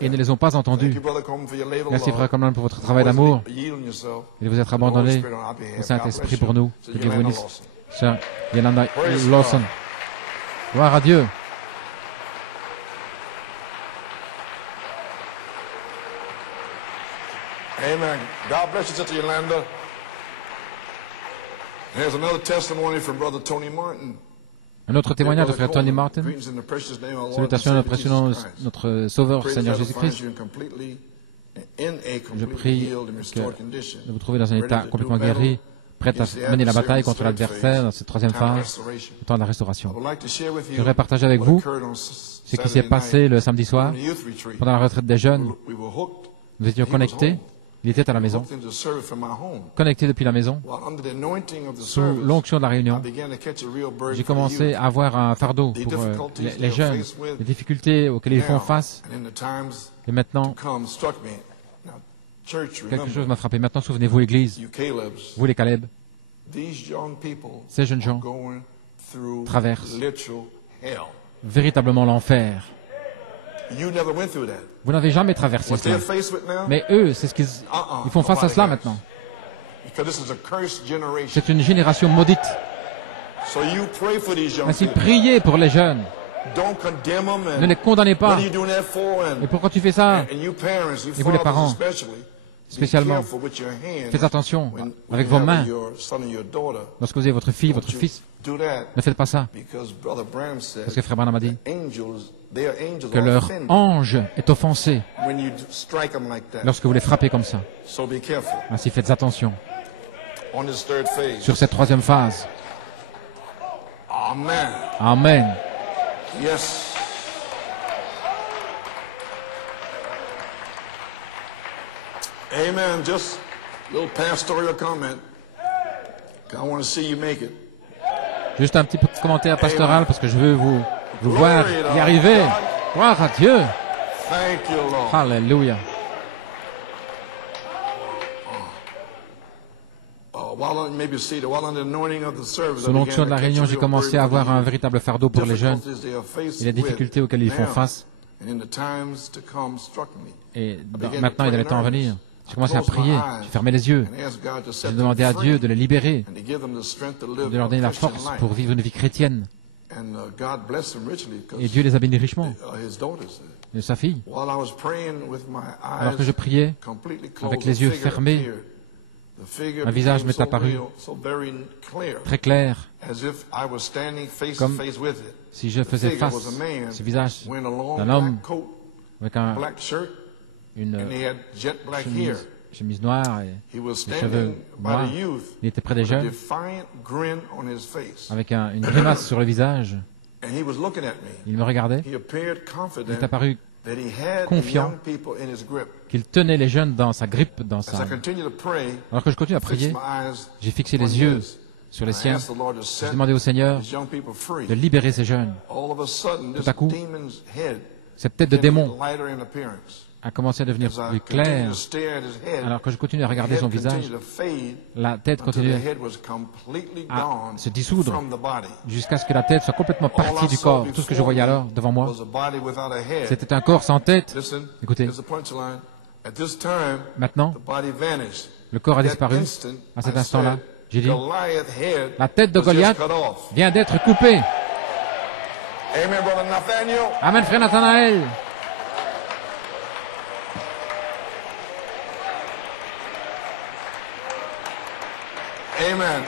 et ne les ont pas entendues. Merci, Frère Coleman, pour votre travail d'amour et de vous être abandonné au Saint-Esprit pour nous. Que Dieu vous bénisse. Sœur Yolanda Lawson. Gloire à Dieu. Amen. God bless you, Sister Yolanda. Here's another testimony from Brother Tony Martin. Un autre témoignage de frère Tony Martin. Salutations à notre Sauveur, Seigneur Jésus-Christ. Je prie de vous trouver dans un état complètement guéri, prêt à mener la bataille contre l'adversaire dans cette troisième phase, le temps de la restauration. Je voudrais partager avec vous ce qui s'est passé le samedi soir, pendant la retraite des jeunes. Nous étions connectés. Il était à la maison, connecté depuis la maison, sous l'onction de la réunion. J'ai commencé à avoir un fardeau pour les jeunes, les difficultés auxquelles ils font face. Et maintenant, quelque chose m'a frappé. Maintenant, souvenez-vous, Église, vous les Caleb, ces jeunes gens traversent véritablement l'enfer. Vous n'avez jamais traversé cela. Mais eux, c'est ce qu'ils font face à cela maintenant. C'est une génération maudite. Ainsi, priez pour les jeunes. Ne les condamnez pas. Et pourquoi tu fais ça? Et vous les parents, spécialement, faites attention avec vos mains. Lorsque vous avez votre fille, votre fils, ne faites pas ça. Parce que Frère Branham a dit que leur ange est offensé lorsque vous les frappez comme ça. Ainsi, faites attention. Sur cette troisième phase. Amen. Yes. Amen. Just a little pastoral comment. I want to see you make it. Juste un petit commentaire pastoral parce que je veux vous voir y arriver. Gloire à Dieu. Thank you, Lord. Alléluia. Sous l'onction de la réunion, j'ai commencé à avoir un véritable fardeau pour les jeunes et les difficultés auxquelles ils font face. Et maintenant et dans les temps à venir, j'ai commencé à prier, j'ai fermé les yeux, j'ai demandé à Dieu de les libérer, de leur donner la force pour vivre une vie chrétienne. Et Dieu les a bénis richement, et sa fille. Alors que je priais, avec les yeux fermés, un visage m'est apparu très clair, comme si je faisais face, ce visage d'un homme avec un une and he had jet black hair. chemise noire et He was des cheveux standing by noirs. the youth Il était près des with a jeunes defiant grin on his face. avec une grimace sur le visage. And he was looking at me. Il me regardait. He appeared Il confident est apparu that he had the confiant young people in his grip. qu'il tenait les jeunes dans sa grippe, dans As sa... I continued to pray, Alors que je continue à I fixed prier, my eyes j'ai fixé on les yeux his. sur les I siens. asked the Lord to J'ai set demandé au Seigneur these young people free. de libérer ces jeunes. All of a sudden, Tout this à coup, demon's head cette tête de began to démon get lighter in appearance. a commencé à devenir As I plus continued claire. to stare at his head, Alors que je continue à the regarder head son visage, continued to fade la tête until continuait the head was completely à gone se dissoudre from the body. jusqu'à ce que la tête soit complètement All partie I du saw corps. Tout ce que je before voyais me alors devant moi, was a body without a head. c'était un corps sans tête. Listen, Écoutez, here's the punchline. At this time, maintenant, the body vanished. le corps a At that disparu. instant, À cet I instant-là, said, j'ai dit, Goliath's head la tête de was just Goliath cut off. vient d'être coupée. Amen, brother Nathaniel. Amen, frère Nathanaël. Amen.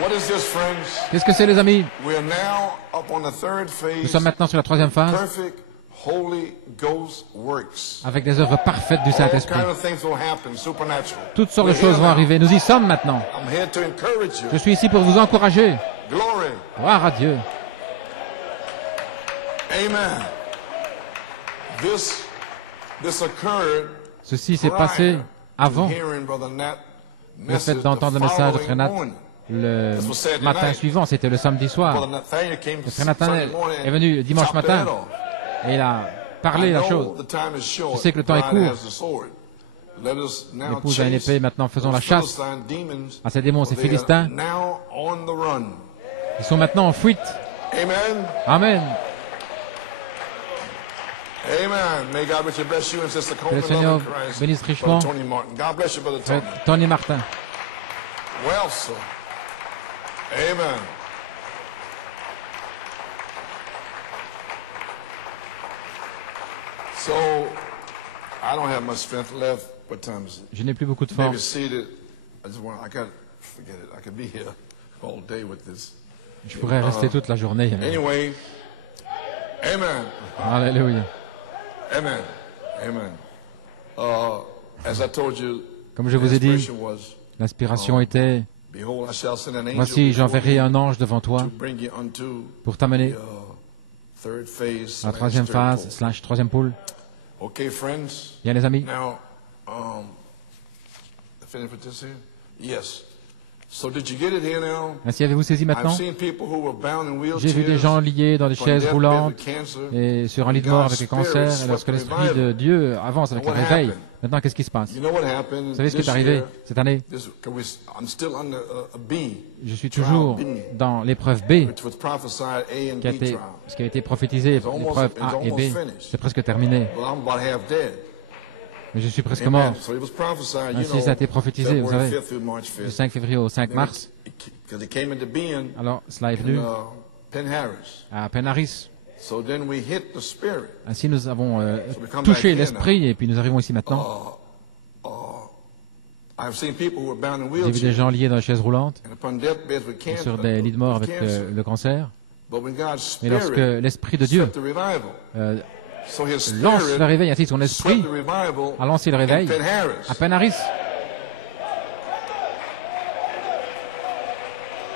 What is this, friends? Qu'est-ce que c'est, les amis? We are now up on the third Nous phase. sommes maintenant sur la troisième phase, Perfect Holy Ghost works. avec des œuvres parfaites du All Saint-Esprit. kind of things will happen, supernatural. Toutes sortes de We're choses here vont now. arriver. Nous y sommes maintenant. I'm here to encourage Je you. suis ici pour vous encourager. Glory. Gloire à Dieu. Amen. This occurred Ceci s'est prior passé to avant hearing Brother Nat le fait message d'entendre le the message de following Frère Nat morning. le This was Saturday matin night. suivant. C'était le samedi soir. Brother Nathaniel came Le Frère Nathanaël Sunday morning est venu and dimanche chopped matin the head off. et il a parlé I la know chose. the time is short. Je sais que le temps est God court. has the sword. Let us now L'épouse a une chase épée, maintenant faisons la those chasse Philistine demons, à ces démons, ces for they are Philistins. now on the run. Ils sont maintenant en fuite. Amen. Amen. Amen. May God richly bless you and Sister Que Coleman, le Seigneur love in Christ. bénisse richement Brother Tony Martin. God bless you, Brother Tony. Frère Tony Martin. Well, sir. Amen. So, I don't have much strength left. What time is it? Je n'ai plus beaucoup de Maybe force. seated. I got, forget it. I could be here all day with this. Je pourrais rester toute la journée. Anyway, amen. Alléluia. Amen. Amen. As I told you, Comme je vous the ai dit, inspiration was, l'inspiration était, behold, I shall send an angel voici, before j'enverrai thee un ange devant toi to bring you unto pour t'amener the third phase. à la troisième third phase, pole. / troisième pôle. Okay, friends. Bien, les amis. Now, finish with this here? Yes. So did you get it here now? Ainsi avez-vous saisi I've maintenant? seen people who were bound in wheelchairs. J'ai vu des gens liés dans des upon chaises deathbed roulantes with cancer. et sur un lit de mort avec le cancer. Et lorsque l'Esprit de Dieu avance avec le réveil, maintenant qu'est-ce qui se passe? You know what happened? Vous savez ce qui This est arrivé year, cette année? I'm still under a B, Je suis toujours dans l'épreuve B, which was prophesied A and qui a B été, trial. ce qui a été prophétisé, l'épreuve A et B. C'est presque terminé, Well, I'm about half dead. mais je suis presque mort. Amen. So it was prophesied, you Ainsi, ça a été know, prophétisé, vous February savez, 5th through March du 5th. 5 février au 5 mars. Because it came into being Alors, cela est in venu Penn Harris. à Penaris. So then we hit the spirit. Ainsi, nous avons we come touché back here l'Esprit et puis nous arrivons ici maintenant. I've seen people who were bound in J'ai vu des wheelchairs gens liés dans les chaises roulantes and upon deathbeds with et cancer. sur des lits de mort avec cancer. le cancer. But when God's Mais lorsque spirit l'Esprit de Dieu swept the revival, so his lance spirit le réveil, ainsi son swept Esprit the revival a lancé le in réveil Penn Harris. à Penaris.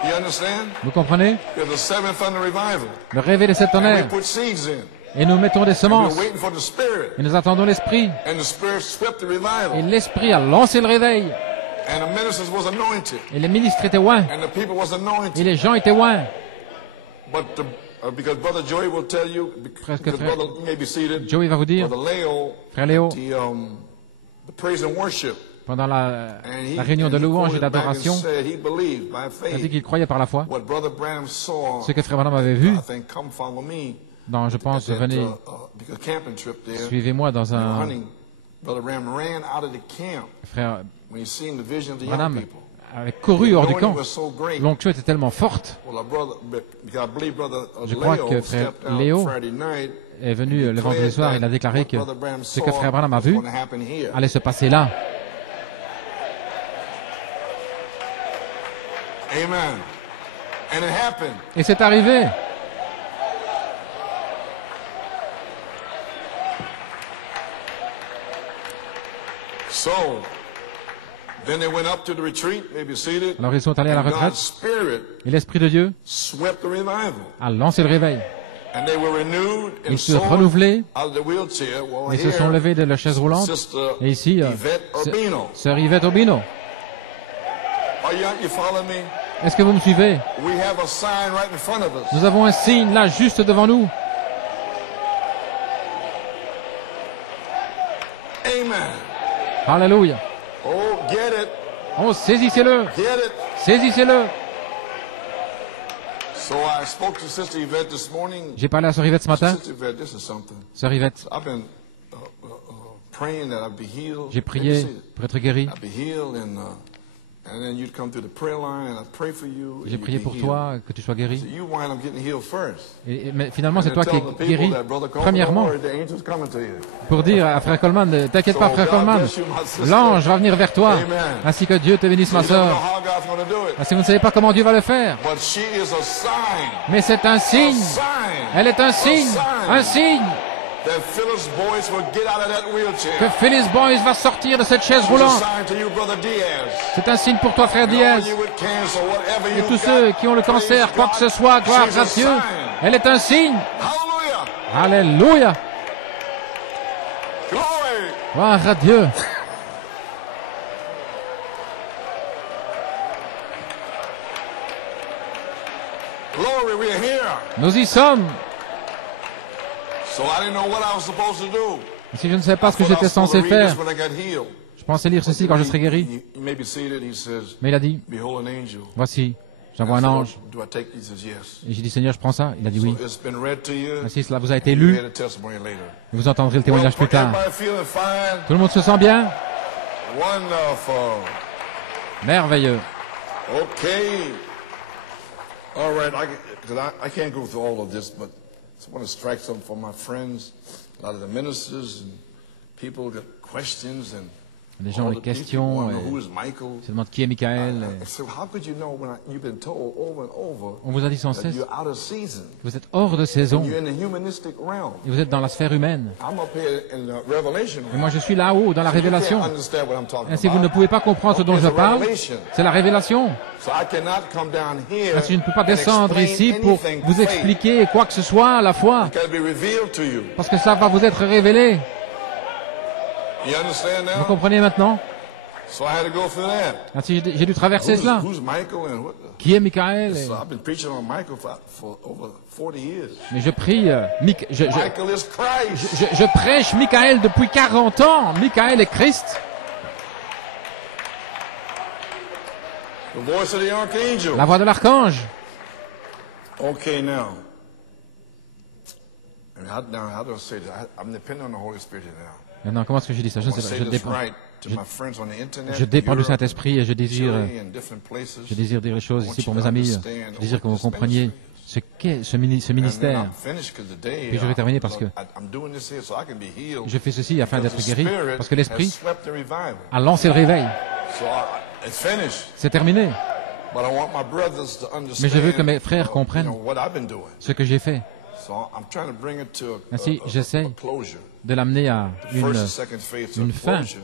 You understand? Vous comprenez? There's a seventh thunder revival. Le réveil des sept And we tonnerres. put seeds in. Et nous mettons des And semences. we're waiting for the spirit. Et nous attendons l'Esprit. And the spirit swept the Et revival. l'Esprit a lancé le réveil. And the ministers was anointed. Et les ministres étaient oints. And the people was Et anointed. les gens étaient oints. But because Brother Joey will tell you, Presque because frère- Brother may be seated, Joey va vous dire, Brother Leo, frère Léo, the praise and worship. pendant la And réunion de louange et quoted back and d'adoration, said he believed by il a dit faith qu'il croyait par la foi. what Brother Branham saw. Ce que frère Branham avait vu, I think, come follow me. dans, je pense, At that, venez, because camping trip there. suivez-moi dans They were un... hunting. Brother Branham ran out of the camp Frère when he seen the vision of the young Branham people. avait couru hors du The camp. anointing was so great. L'onction était tellement forte. Well, our brother, because I believe Brother Je crois Leo que frère stepped out Léo Friday night. est venu le vendredi soir, il a déclaré que ce que frère Branham a vu allait se passer là. Amen. And it happened. Et c'est arrivé. So, then they went up to the retreat, maybe seated, Alors ils sont allés à la and God's retraite, Spirit et l'Esprit de Dieu swept the revival. a lancé le réveil. And they were renewed and Ils furent soared renouvelés, out of the wheelchair. Well, ils se sont here, levés de leur chaise roulante, Sister et ici, Yvette Urbino. sœur Yvette Urbino. You follow me? Est-ce que vous me suivez? We have a sign right in front of us. Nous avons un signe là, juste devant nous. Amen. Alléluia. Oh, get it. Oh, saisissez-le. Get it. Saisissez-le. So I spoke to Sister Yvette this morning. J'ai parlé à sœur Yvette ce matin. Sister Yvette, this is something. Sœur Yvette, I've been praying that I'd be healed. j'ai prié pour être guéri. I'd be healed, and then you'd come through the prayer line, and I'd pray for you. J'ai prié pour toi, que tu sois guéri. So you wind up getting healed first. Mais finalement, c'est And toi qui tell the es people guéri, that, Brother Coleman, premièrement, don't worry, the angel's coming to you. pour dire à frère Coleman, ne t'inquiète pas, So frère God Coleman, bless you, my sister. l'ange va venir vers toi, Amen. ainsi que Dieu te bénisse, So ma you don't know sœur. how God's going to do it. Parce que vous ne savez pas comment Dieu va le faire. But she is a sign. Mais c'est un signe. Elle est un signe. Un signe That Phyllis Boyce will get out of that wheelchair. que Phyllis Boyce va sortir de cette chaise She's a roulante. sign to you, Brother Diaz. C'est un signe pour toi, frère And all Diaz. you with cancer, whatever Et you tous got, ceux qui ont le cancer, praise quoi que God. ce soit, gloire She's à a Dieu. sign. Elle est un signe. Hallelujah. Alléluia. Glory. Gloire à Dieu. Glory, we're here. Nous y sommes. So I didn't know what I was supposed to do. Et si je ne savais pas ce que I thought I j'étais was supposed censé to read faire, this when I got healed. je pensais lire ceci quand je serai guéri. He may be seated, he says, Mais il a dit, behold an angel. voici, j'envoie un I said, ange. do I take? He says, yes. Et j'ai dit, Seigneur, je prends ça. Il a dit oui. So it's been read to you. Ainsi, cela vous a été You lu. hear the testimony later. Vous entendrez le témoignage plus tard. Everybody feeling fine? Tout le monde se sent bien? Wonderful. Merveilleux. Okay. All right. I can't go through all of this, but I just want to strike something for my friends. A lot of the ministers and people got questions and Les gens ont all des the people questions. want to Et know who is Michael. se demandent qui est Michael. So how could you know when you've been told over and over On vous a dit sans that cesse you're out of season? que vous êtes hors de saison. You're in the humanistic realm. Et vous êtes dans la sphère humaine. I'm up here in the Revelation Et realm. moi, je suis là-haut, dans la So you can't révélation. understand what I'm talking Ainsi, vous ne about. pouvez pas comprendre ce dont je parle. C'est la révélation. So I cannot come down here Ainsi, je ne peux pas and descendre explain ici pour anything vous faith. expliquer quoi que ce soit à la fois. It's got to be revealed to you. Parce que ça va vous être révélé. You understand Vous now? comprenez maintenant? So I had to go through that. Ainsi, j'ai dû traverser cela. Who's Michael and what? Qui est Michael? So I've been preaching on Michael for over 40 years. Mais je prie, Michael is Christ. je prêche Michael depuis 40 ans. Michael est Christ. The voice of the archangel. La voix de l'archange. Okay, now. Now, how do I say that? I'm depending on the Holy Spirit now. Maintenant, comment est-ce que je dis ça? Je I ne want to sais pas. say this right to my friends on the internet. Je dépends du Europe, Saint-Esprit et je désire Chile, and different places. dire les choses I ici want pour you mes to amis. understand Je désire que vous what this compreniez ministry is. ce qu'est ce And then ministère. I'm finished 'cause today, Puis je vais terminer parce que I'm doing this here so I can be healed. Je fais ceci afin Because d'être the guéri, Spirit parce que l'Esprit has swept the revival. a lancé le réveil. So it's finished. C'est terminé. But I want my brothers to understand, Mais je veux que mes frères comprennent what I've been doing. ce que j'ai fait. So I'm trying to bring it to Ainsi, j'essaie a closure. de l'amener à First and une second phase to une a fin. closure.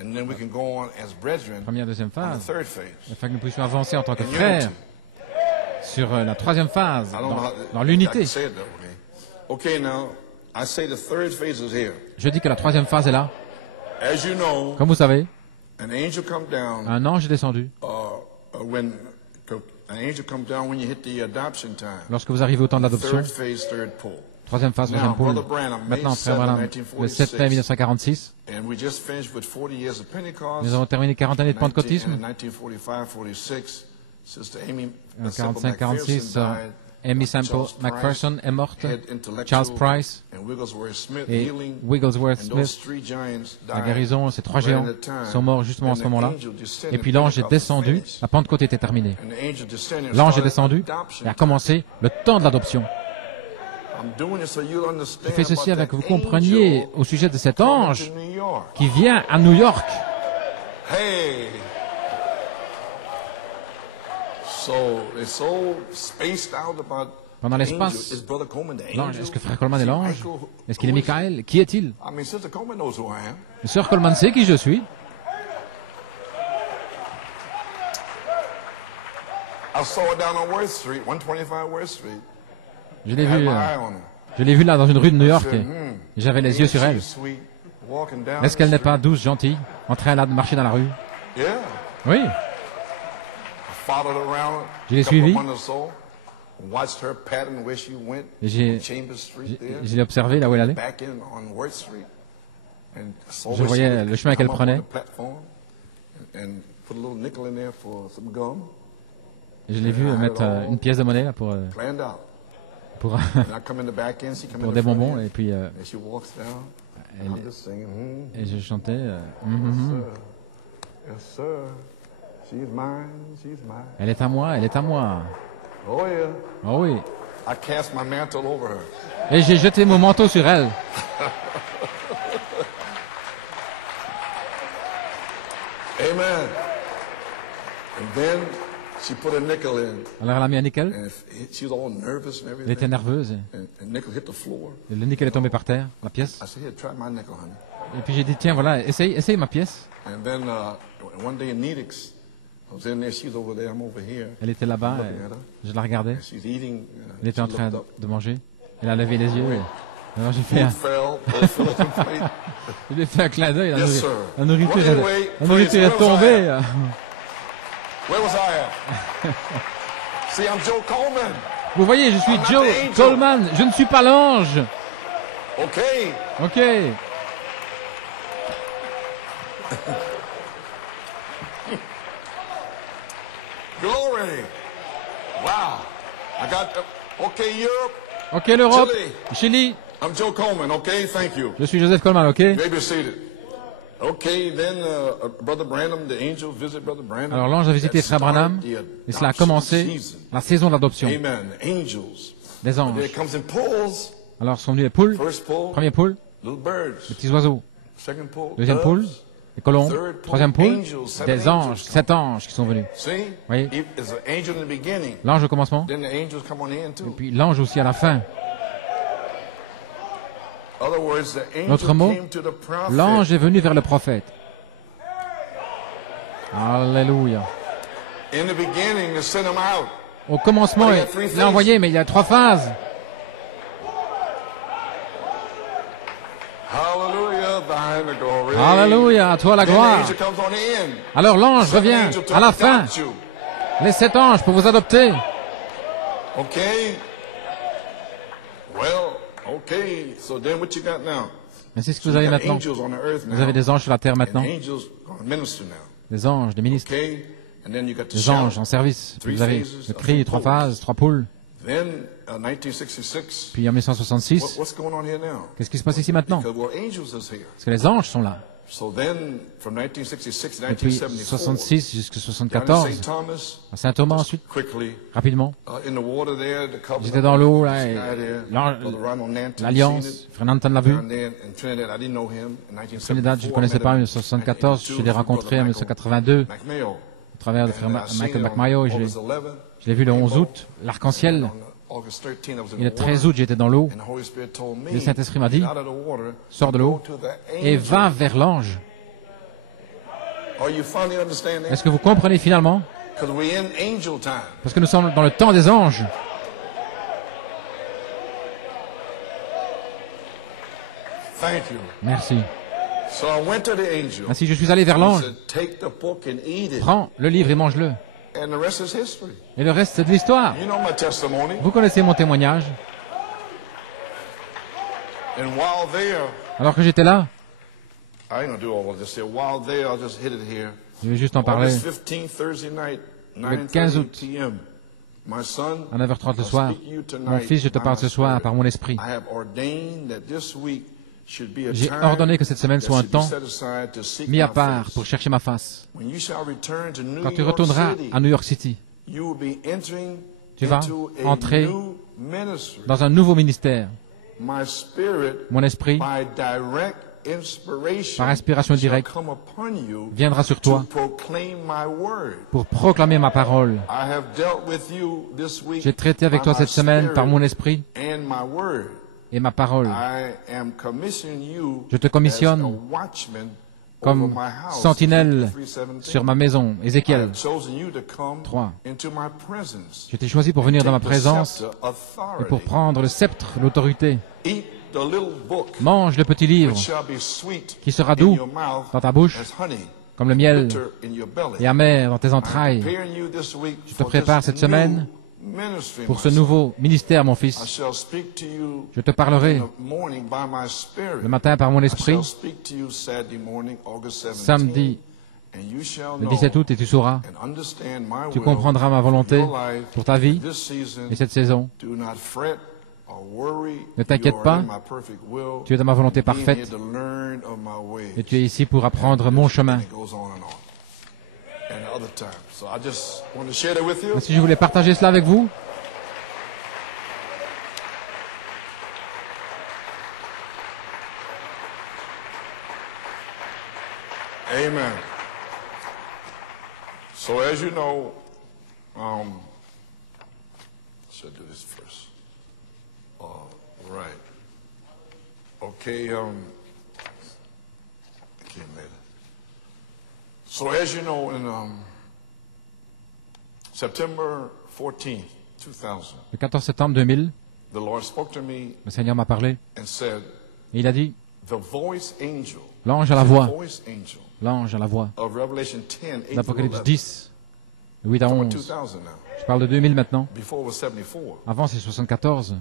And then we can go on as brethren première, deuxième on the phase, third phase. afin que nous puissions avancer en tant que In frères unity. sur la troisième phase, I don't know dans how I l'unité. can say it that way. Okay, now I say the third phase is here. Je dis que la troisième phase est là. As you know, Comme vous savez, an angel come down un ange est descendu when you hit the adoption time. lorsque vous arrivez au temps de l'adoption. Third phase, third pull. Troisième phase, troisième Now, pôle. Brother Branham, Maintenant, May frère 7, Branham, le 7 mai 1946, And we just finished with 40 years of Pentecost. nous avons terminé 40 années de pentecôtisme. In 1945-46, Sister Amy En Semple 45-46, McPherson died. Amy Semple Charles McPherson est morte. Head intellectual, Charles Price and Wigglesworth Smith et healing, Wigglesworth and those Smith, three giants la died guérison, ces trois right géants at the time. sont morts justement à And ce the moment-là. angel descended, Et puis l'ange est Pentecost descendu, finished. la Pentecôte était terminée. And the angel descended and L'ange est started descendu adoption et a commencé le temps de l'adoption. I'm doing it so you'll Je understand fais ceci about avec que that vous compreniez angel au sujet de cet coming ange to New York. qui vient à New York. Hey. So they're so spaced out about pendant l'espace. L'ange, est-ce que frère Coleman est l'ange? Est-ce qu'il est Michael? Qui est-il? Sœur Coleman sait qui je suis. Je l'ai vue là dans une rue de New York et j'avais les yeux sur elle. Est-ce qu'elle n'est pas douce, gentille, en train de marcher dans la rue? Oui. Je l'ai suivie. Et je l'ai observé là où elle allait. Je voyais le chemin qu'elle prenait. Et je l'ai vu mettre une pièce de monnaie là pour des bonbons. Et puis et je chantais. Elle est à moi, elle est à moi. Oh oui. Et j'ai jeté mon manteau sur elle. Amen. Alors elle a mis un nickel. Elle était nerveuse. Et le nickel est tombé par terre, la pièce. Et puis j'ai dit, tiens, voilà, essaye ma pièce. Elle était là-bas, je la regardais. Elle était en train de manger. Elle a levé les yeux. Alors j'ai fait je lui ai fait un clin d'œil. La nourriture est tombée. Vous voyez, je suis Joe Coleman. Je ne suis pas l'ange. Ok. Glory. Wow. I got Europe. Ok, l'Europe. Chili. I'm Joe Coleman. Okay, thank you. Je suis Joseph Coleman. Ok. Maybe seated. Okay, then Brother Branham, the angel visit Brother Branham. Alors l'ange a visité Frère Branham et cela a commencé la saison d'adoption. Amen. Angels. Des anges. It comes in pools. Alors sont venus les poules. Premier poule. Little birds. Les petits oiseaux. Second pool. Deuxième poule. Les colons. Troisième poule. Des anges. 7 anges qui sont venus. Vous voyez? L'ange au commencement. Et puis l'ange aussi à la fin. Notre mot, l'ange est venu vers le prophète. Alléluia. Au commencement, il l'a envoyé, mais il y a 3 phases. Alléluia, à toi la gloire. Alors l'ange revient à la fin. Les 7 anges pour vous adopter. Mais c'est ce que vous avez maintenant. Vous avez des anges sur la terre maintenant. Des anges, des ministres. Des anges en service. Vous avez le cri, 3 phases, 3 poules. Puis en 1966, qu'est-ce qui se passe ici maintenant? Parce que les anges sont là. Depuis 66 jusqu'à 74, à Saint-Thomas ensuite, rapidement. J'étais dans l'eau, là, et l'Alliance, Frère Nanton l'a vu. Trinidad, je ne connaissais pas en 1974, je l'ai rencontré en 1982, au travers de Frère Michael McMayo, et je l'ai vu le 11 août, l'arc-en-ciel. Et le 13 août, j'étais dans l'eau. Le Saint-Esprit m'a dit, sors de l'eau et va vers l'ange. Est-ce que vous comprenez finalement? Parce que nous sommes dans le temps des anges. Merci. Ainsi, je suis allé vers l'ange. Prends le livre et mange-le. Et le reste, c'est de l'histoire. Vous connaissez mon témoignage. Alors que j'étais là, je vais juste en parler. Le 15 août, à 9h30 le soir, mon fils, je te parle ce soir par mon esprit. J'ai ordonné que cette semaine soit un temps mis à part pour chercher ma face. Quand tu retourneras à New York City, tu vas entrer dans un nouveau ministère. Mon esprit, par inspiration directe, viendra sur toi pour proclamer ma parole. J'ai traité avec toi cette semaine par mon esprit et ma parole. Je te commissionne comme sentinelle sur ma maison. Ézéchiel 3. Je t'ai choisi pour venir dans ma présence et pour prendre le sceptre, l'autorité. Mange le petit livre qui sera doux dans ta bouche, comme le miel et amer dans tes entrailles. Je te prépare cette semaine pour ce nouveau ministère, mon fils. Je te parlerai le matin par mon esprit, samedi le 17 août, et tu sauras, tu comprendras ma volonté pour ta vie et cette saison. Ne t'inquiète pas, tu es dans ma volonté parfaite et tu es ici pour apprendre mon chemin. Si je voulais partager cela avec vous. Amen. So as you know, should I do this first? Right. Okay, I can't make it. So as you know, in September 14th, 2000, le 14 septembre 2000, the Lord spoke to me le Seigneur m'a parlé and said, et il a dit, the voice angel, l'ange à la voix, voice angel l'ange à la voix, of Revelation 10, 8 d'Apocalypse through 10, 8 à 11. 2000 now. Je parle de 2000 maintenant. Before it was 74. Avant, c'est 74.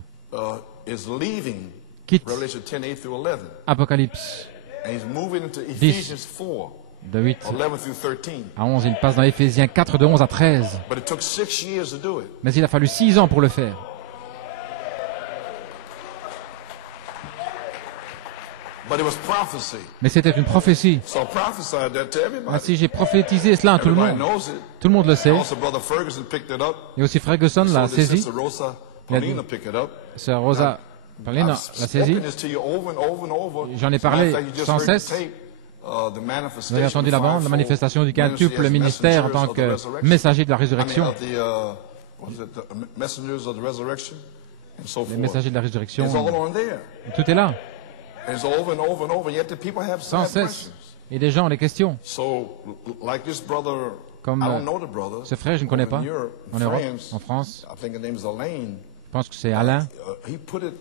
Is leaving Quitte Revelation 10, 8 through 11. Apocalypse And he's moving into Ephesians 4, de 8 11 through 13. à 11. Il passe dans Éphésiens 4 de 11 à 13. But it took 6 years to do it. Mais il a fallu 6 ans pour le faire. But it was prophecy. Mais c'était une prophétie. So I prophesied that to everybody. Ainsi, j'ai prophétisé cela à tout le Everybody monde. knows it. Tout le monde le sait. Also, Brother Ferguson picked it up. Et aussi Ferguson l'a So did saisi. Sister Rosa Il a dit- Paulina picked it up. Sœur Rosa Paulina l'a I've saisi. spoken this to you over and over and over. J'en ai As a matter parlé of fact, you just sans heard the cesse. tape, the Vous manifestation avez entendu of la bande, la fivefold manifestation du ministry quintuple as ministère en tant messengers of the que resurrection. messager de la I mean, résurrection. of the, what is it, the messengers of the resurrection and so Les forth. messagers de la résurrection. It's all on there. Tout est là, And it's over and over and over. Yet the people have sans cesse. questions. Et les gens ont les questions. So, like this brother, Comme I don't know the brother. ce frère, je ne connais over pas. in Europe, En Europe, France, en France, I think his name is Elaine. je pense que c'est Alain. He put it.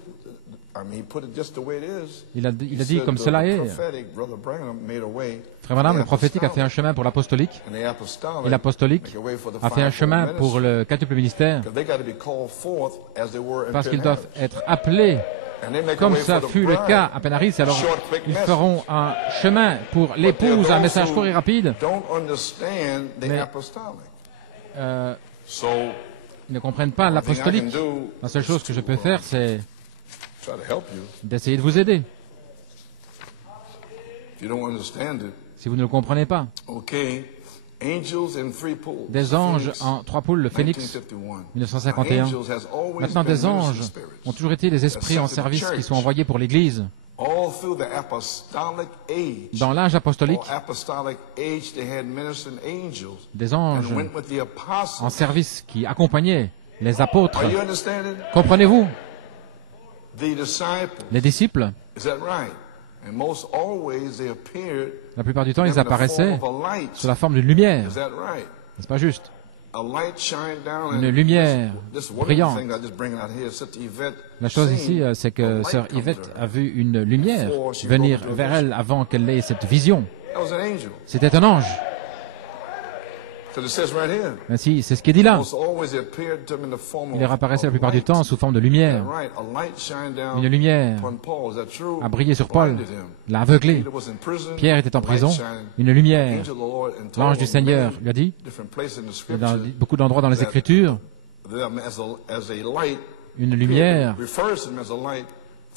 I mean, he put it just the way it is. Il a He dit said, comme cela est. prophetic, Brother Branham made a way Frère Branham, for le the prophétique, a fait un apostolic, chemin pour l'apostolique. and the apostolic Et l'apostolique make a way for the a fait un fivefold chemin ministry. pour le quintuple ministère. Because they got to be called forth as they were in Parce qu'ils Penn doivent Harris. être appelés And they make a comme way ça for the fut le bride. cas à Penaris. Alors, Short, quick ils message. feront un chemin pour But there l'épouse, are un those message who court et rapide. Don't understand the Mais- apostolic. Euh, So, ils ne comprennent pas the thing I can l'apostolique. do La seule chose que je peux faire, c'est try to help you. d'essayer de vous aider. If you don't understand it, Si vous ne le comprenez pas. okay. Angels in three pools. Des anges Phoenix, en 3 poules, le Phénix, 1951. 1951. Angels has always Maintenant, been des anges ministering spirits. ont toujours été des esprits en service qui sont envoyés pour l'Église. All through the apostolic age. Dans l'âge apostolique, Or apostolic age, they had ministering angels des and anges went with the en apostles. service qui accompagnaient les apôtres. Are you understanding? Comprenez-vous? The disciples. Les disciples, Is that right? And most always they appeared la plupart du temps, in ils the form apparaissaient of a light. sous la forme d'une lumière. Is that right? N'est-ce pas juste? A light shined down Une and lumière this wonderful brillante. thing I just bring out here, Sister Yvette La chose seen ici, c'est a que light sœur come Yvette to her. a vu une lumière Before she venir broke into a vers vision. elle avant qu'elle ait cette vision. That was an angel. C'était un ange. Because it says right here. Ainsi, c'est ce qui est dit là. Most always they appeared to them in the form Il leur of apparaissait la plupart du light. temps sous forme de lumière. Right, a light shined down Une lumière upon Paul. Is that true? a brillé sur Paul, Blinded him. l'a aveuglé. Peter was in prison. Pierre était en A light prison. shined. Une lumière. Angel of the Lord and told L'ange du him Seigneur many lui a dit, different places in the et scripture dans beaucoup d'endroits dans les that Écritures, them as a light une lumière, refers to them as a light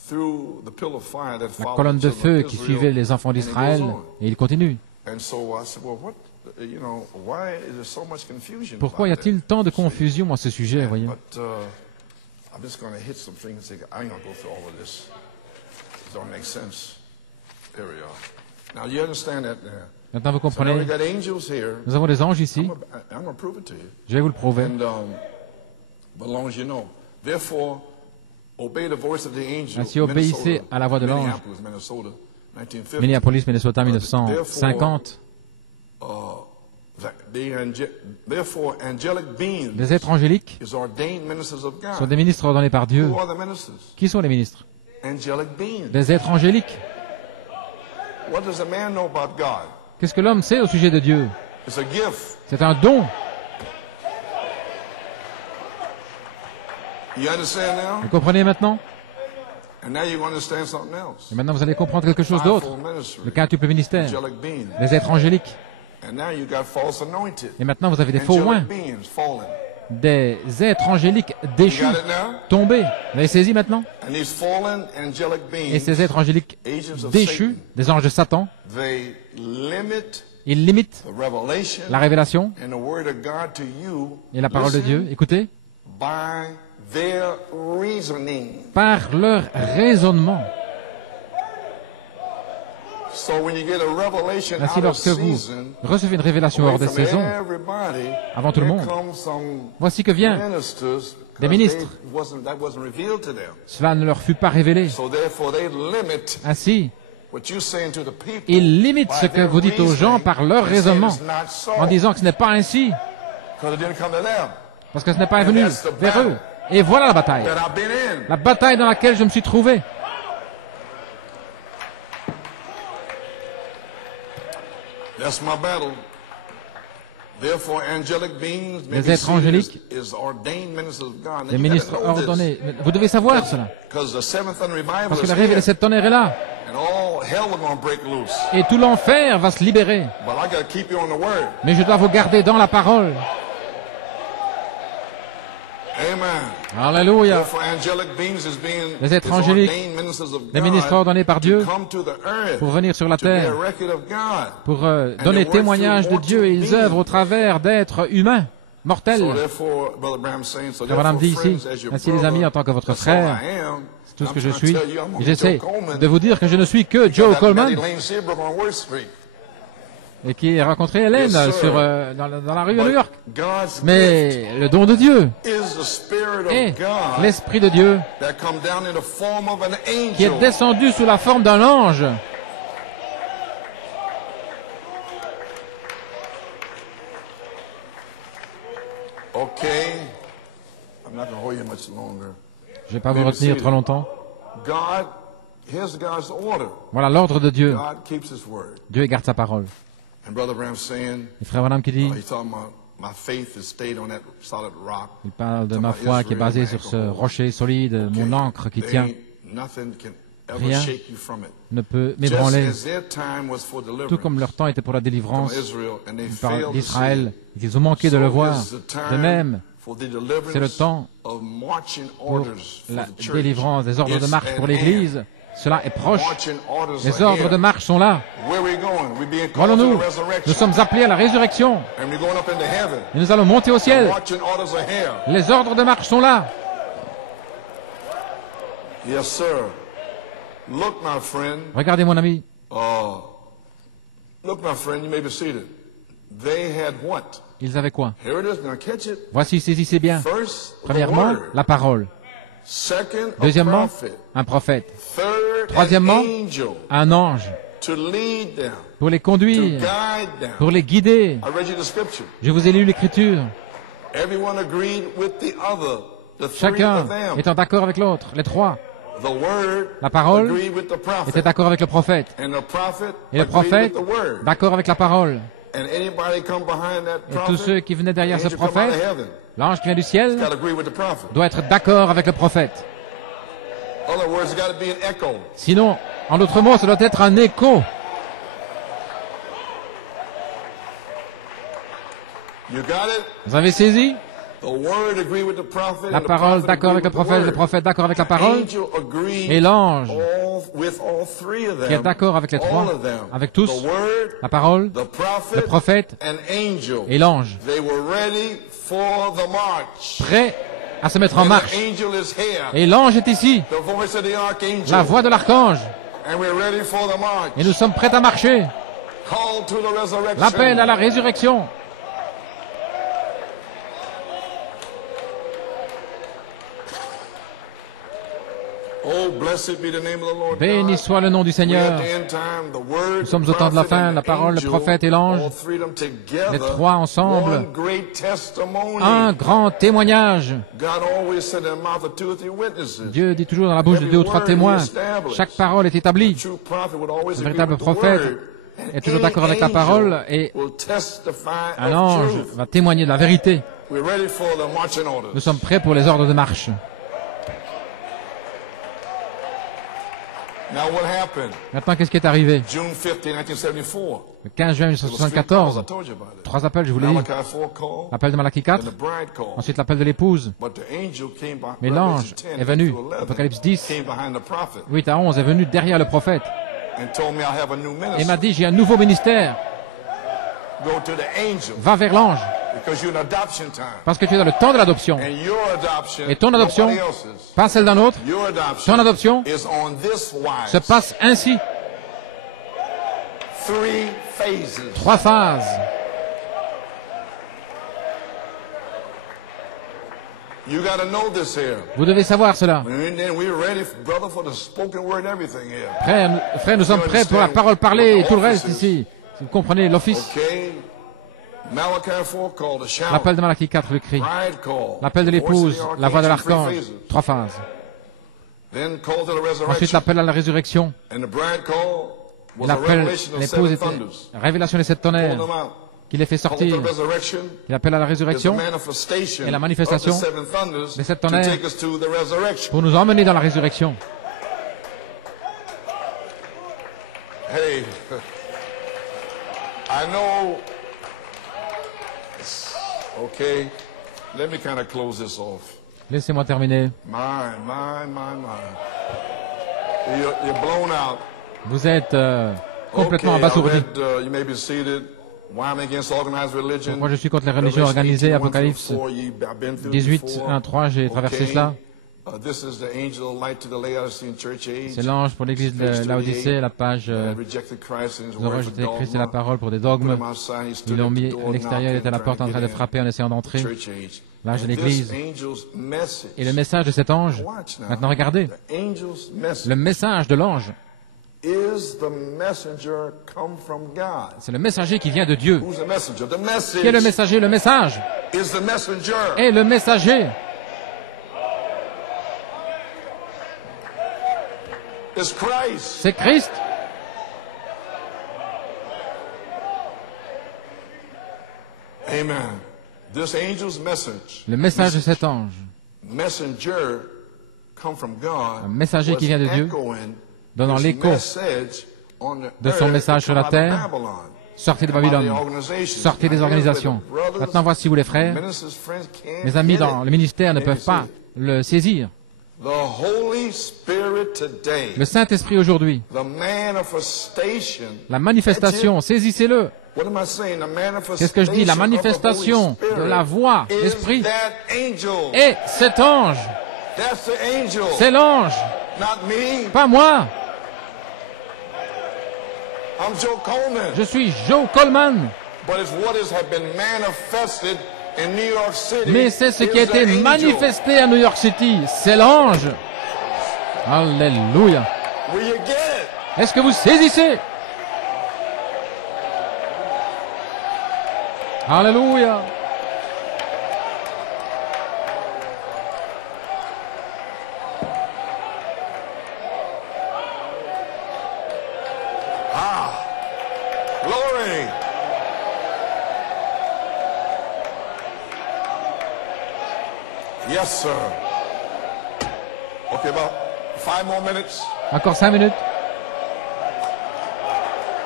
through the pillar of fire that la followed colonne de the children feu of qui Israel. suivait les enfants And it d'Israël. goes on. Et il continue. And so I said, well, what, why is there so much confusion Pourquoi y about a-t-il that? tant de confusion à ce sujet, voyez? But I'm just going to hit some things. I ain't going to go through all of this. It don't make sense. There we are. Now you understand that now. Maintenant, vous So now comprenez. we got angels here. Nous avons des anges ici. I'm going to prove it to you. Je vais vous le prouver. And but as long as you know, therefore, obey the voice of the angel. Ainsi, obéissez à la voix de l'ange. Minneapolis, Minnesota, 1950. Minneapolis, Minnesota, 1950. Therefore, angelic beings Des êtres angéliques is ordained ministers of God. sont des ministres ordonnés par Dieu. Who are the ministers? Qui sont les ministres? Angelic beings. Des êtres angéliques. What does a man know about God? Qu'est-ce que l'homme sait au sujet de Dieu? It's a gift. C'est un don. You understand now? Vous comprenez maintenant? And now you understand something else. Et maintenant, vous allez comprendre quelque chose d'autre. Fivefold ministry. Le quintuple ministère. Angelic beings. Les êtres angéliques. And now you got false anointed. Et maintenant, vous avez des faux oints. Angelic beings fallen. Des êtres angéliques déchus, You got it now? tombés. Vous avez saisi maintenant? And these fallen angelic Et ces beings, êtres angéliques agents of déchus, Satan, des anges de Satan, they limit ils limitent the revelation la révélation and the word of God to you. et la parole de Listen, Dieu. Écoutez, by their reasoning. par leur raisonnement. So when you get a revelation Ainsi, out of lorsque vous season, recevez une révélation hors away des from saisons, everybody, avant tout le here monde, comes some voici que vient ministers, des 'cause ministres. that wasn't revealed to them. Cela ne leur fut pas révélé. So therefore they limit Ainsi, what you're saying to the people. ils limitent ce by que their vous dites aux gens reasoning par leur and saying raisonnement, it's not so, en disant que ce n'est pas ainsi, 'cause it didn't come to them. parce que ce n'est pas venu vers eux. Et voilà la bataille. That I've been in. La bataille dans laquelle je me suis trouvé. That's my battle. Therefore, angelic beings, Les maybe êtres angéliques, is ordained ministers of God. And les you ministres gotta know this, ordonnés. Mais vous devez savoir cela. 'cause the seventh and revival Parce que is la révélation here, de tonnerre est là. and all hell is going to break loose. Et tout l'enfer va se libérer. But I got to keep you on the word. Mais je dois vous garder dans la parole. Amen. Alléluia. Therefore, angelic beings is being Les êtres is angéliques, ordained ministers of les ministres God ordonnés par Dieu to come to the earth, pour venir sur la to be a terre, record of God. pour donner témoignage de Dieu, et ils œuvrent au travers d'êtres humains, So mortels. therefore, Brother Branham saying, so Frère Branham dit therefore, ici, friends, as your ainsi les amis, en tant que votre that's all frère, I am. c'est tout ce que I'm je trying to suis. tell you, I'm Et Joe j'essaie Coleman, de vous dire que je ne suis que Joe that Coleman, Elaine Seabrook on Worth Street. et qui a rencontré Hélène Yes, sir. dans la rue de New York. God's gift Mais le don de Dieu is the Spirit est of God l'Esprit de Dieu that come down in the form of an qui est angel. descendu sous la forme d'un ange. Okay. I'm not going to hold you much longer. Je ne vais pas vous retenir trop longtemps. God, here's God's order. Voilà l'ordre de Dieu. God keeps His word. Dieu garde sa parole. And Brother Branham saying, Et frère Branham qui dit, he's talking about my faith is stayed on that solid rock. il parle de ma foi qui est basée sur ce rocher solide, mon ancre qui There tient, ain't nothing can ever Rien shake you from it. ne peut Just m'ébranler. as their time was for Tout deliverance comme leur temps était pour la from délivrance Israel, and they par failed to see d'Israël, it. et qu'ils ont manqué de le So voir. this is the time De même, for the deliverance c'est le temps of marching pour orders for la the church. délivrance des ordres de It's marche at pour l'Église. hand. Cela est proche. Marching orders Les are ordres here. de marche sont là. Where we going? We're being called Voilà to nous. the resurrection. Nous sommes appelés à la résurrection. And we're going up into heaven. Et nous allons monter au ciel. Marching orders are here. Les ordres de marche sont là. Yes, sir. Look, my friend. Regardez mon ami. Look, my friend, you may be seated. They had what? Ils avaient quoi? Here it is. Now catch it. Voici, saisissez bien. First, the Premièrement, word. la parole. Second, a Deuxièmement, prophet. un prophète. Third, Troisièmement, an angel un ange to lead them, pour les to conduire, guide them. pour les guider. I read you the scripture. Je vous ai lu l'Écriture. Everyone agreed with the other. The three Chacun of them. étant d'accord avec l'autre. Les trois The word La parole agreed with the étaient prophet. d'accord avec le prophète. And the prophet Et le agreed prophète, with the word. d'accord avec la parole. And anybody come behind that Et prophet, tous ceux qui venaient derrière ce angel come out prophète, of heaven, l'ange qui vient du ciel, got to agree with the prophet. doit être d'accord avec le prophète. In other words, it got to be an echo. Sinon, en d'autres mots, ça doit être un écho. You got it? Vous avez saisi? The word agreed with the prophet. La and the parole prophet d'accord avec le agreed with the prophète, le word. prophète d'accord avec la The parole, angel agreed et l'ange with all three of them, qui est d'accord avec les trois, all of them. avec tous, The word, la parole, the prophet, le prophète and angel. et l'ange, They were ready for the march. prêts à se mettre en And marche. the angel is here. Et l'ange est ici, The voice of the archangel. la voix de l'archange. Et nous sommes prêts à marcher. L'appel à la résurrection. Béni soit le nom du Seigneur. Nous sommes au temps de la fin, la parole, le prophète et l'ange, les trois ensemble, un grand témoignage. Dieu dit toujours dans la bouche de 2 ou 3 témoins, chaque parole est établie. Le véritable prophète est toujours d'accord avec la parole et un ange va témoigner de la vérité. Nous sommes prêts pour les ordres de marche. Maintenant, qu'est-ce qui est arrivé? Le 15 juin 1974, 3 appels, je vous l'ai dit. L'appel de Malachie 4, ensuite l'appel de l'épouse. Mais l'ange est venu, Apocalypse 10, 8 à 11, est venu derrière le prophète et m'a dit, j'ai un nouveau ministère. Va vers l'ange. Parce que tu es dans le temps de l'adoption. Et ton adoption, pas celle d'un autre, ton adoption se passe ainsi. 3 phases. Vous devez savoir cela. Frère, nous sommes prêts pour la parole parlée et tout le reste ici. Si vous comprenez l'office. L'appel de Malachie 4, le cri. L'appel de l'épouse, la voix de l'archange. 3 phases. Ensuite, l'appel à la résurrection. L'appel, l'épouse était révélation des 7 tonnerres qui les fait sortir. L'appel à la résurrection et la manifestation des 7 tonnerres pour nous emmener dans la résurrection. Hey, I know. Okay, let me kind of close this off. Laissez-moi terminer. You're blown out. Vous êtes complètement abasourdi. You may be seated. Why I'm against organized religion. Moi, je suis contre les religions organisées. Apocalypse 18, 1, 3, j'ai traversé cela. C'est l'ange pour l'église de Laodicée, la page ils ont rejeté Christ et la parole pour des dogmes. Ils l'ont mis à l'extérieur, il était à la porte en train de frapper en essayant d'entrer. L'âge de l'église. Et le message de cet ange, maintenant regardez, le message de l'ange, c'est le messager qui vient de Dieu. Qui est le messager? Le message est le messager. C'est Christ. Amen. This angel's message, le message de cet ange, un messager qui vient de Dieu, donnant l'écho de son message sur la terre. Sortez de Babylone, sortez des organisations. Maintenant, voici où les frères, mes amis dans le ministère ne peuvent pas le saisir. Le Saint-Esprit aujourd'hui, la manifestation, saisissez-le. Qu'est-ce que je dis? La manifestation de la voix, l'Esprit, et cet ange. C'est l'ange, pas moi. Je suis Joe Coleman. Mais c'est ce qui a été manifesté à New York City. C'est l'ange. Alléluia. Est-ce que vous saisissez? Alléluia. Glory. Yes, sir. Okay, about 5 more minutes. Encore 5 minutes.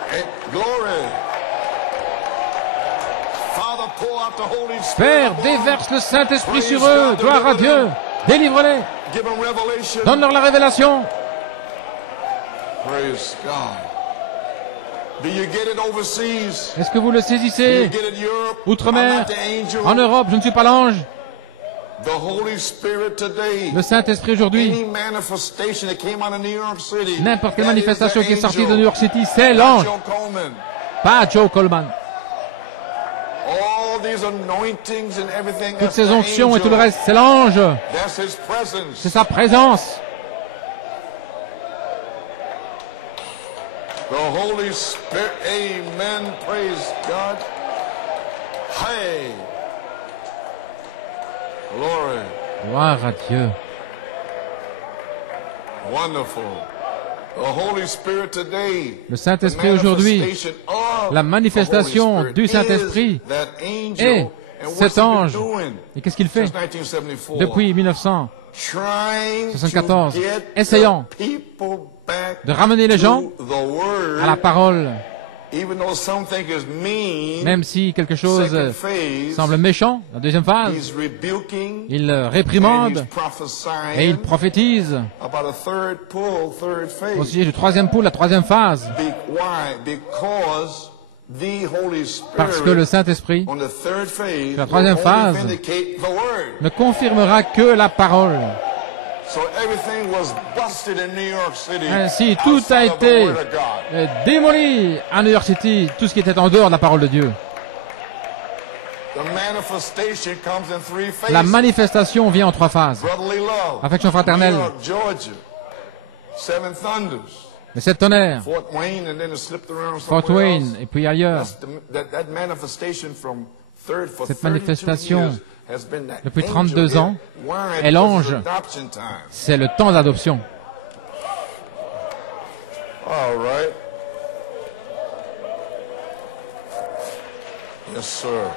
Hey, glory. Father, pour out the Holy Spirit. Père, déverse le Saint-Esprit sur eux. Gloire à Dieu. Délivre-les. Give them revelation. Donne-leur la révélation. Praise God. Do you get it overseas? Est-ce que vous le Do saisissez? you get it Europe? Outre-mer, I'm not the angel. en Europe, je ne suis pas l'ange. Le Saint-Esprit aujourd'hui, n'importe quelle manifestation qui est sortie de New York City, c'est l'ange, pas Joe Coleman. Toutes ces onctions et tout le reste, c'est l'ange. C'est sa présence. The Holy Spirit, amen, praise God. Hey, glory. Gloire à Dieu. Wonderful. The Holy Spirit today. Le Saint-Esprit aujourd'hui, la manifestation du Saint-Esprit est cet ange. Et qu'est-ce qu'il fait depuis 1974, essayant de ramener les gens à la parole, même si quelque chose semble méchant. La deuxième phase, il réprimande et il prophétise au sujet du troisième pôle, la troisième phase. Parce que le Saint-Esprit, sur la troisième phase, ne confirmera que la parole. Ainsi, tout a été démoli à New York City, tout ce qui était en dehors de la parole de Dieu. La manifestation vient en trois phases. Affection fraternelle, les sept tonnerres, Fort Wayne et puis ailleurs. Cette manifestation, depuis 32 ans, est l'ange. C'est le temps d'adoption. All right. Yes, sir.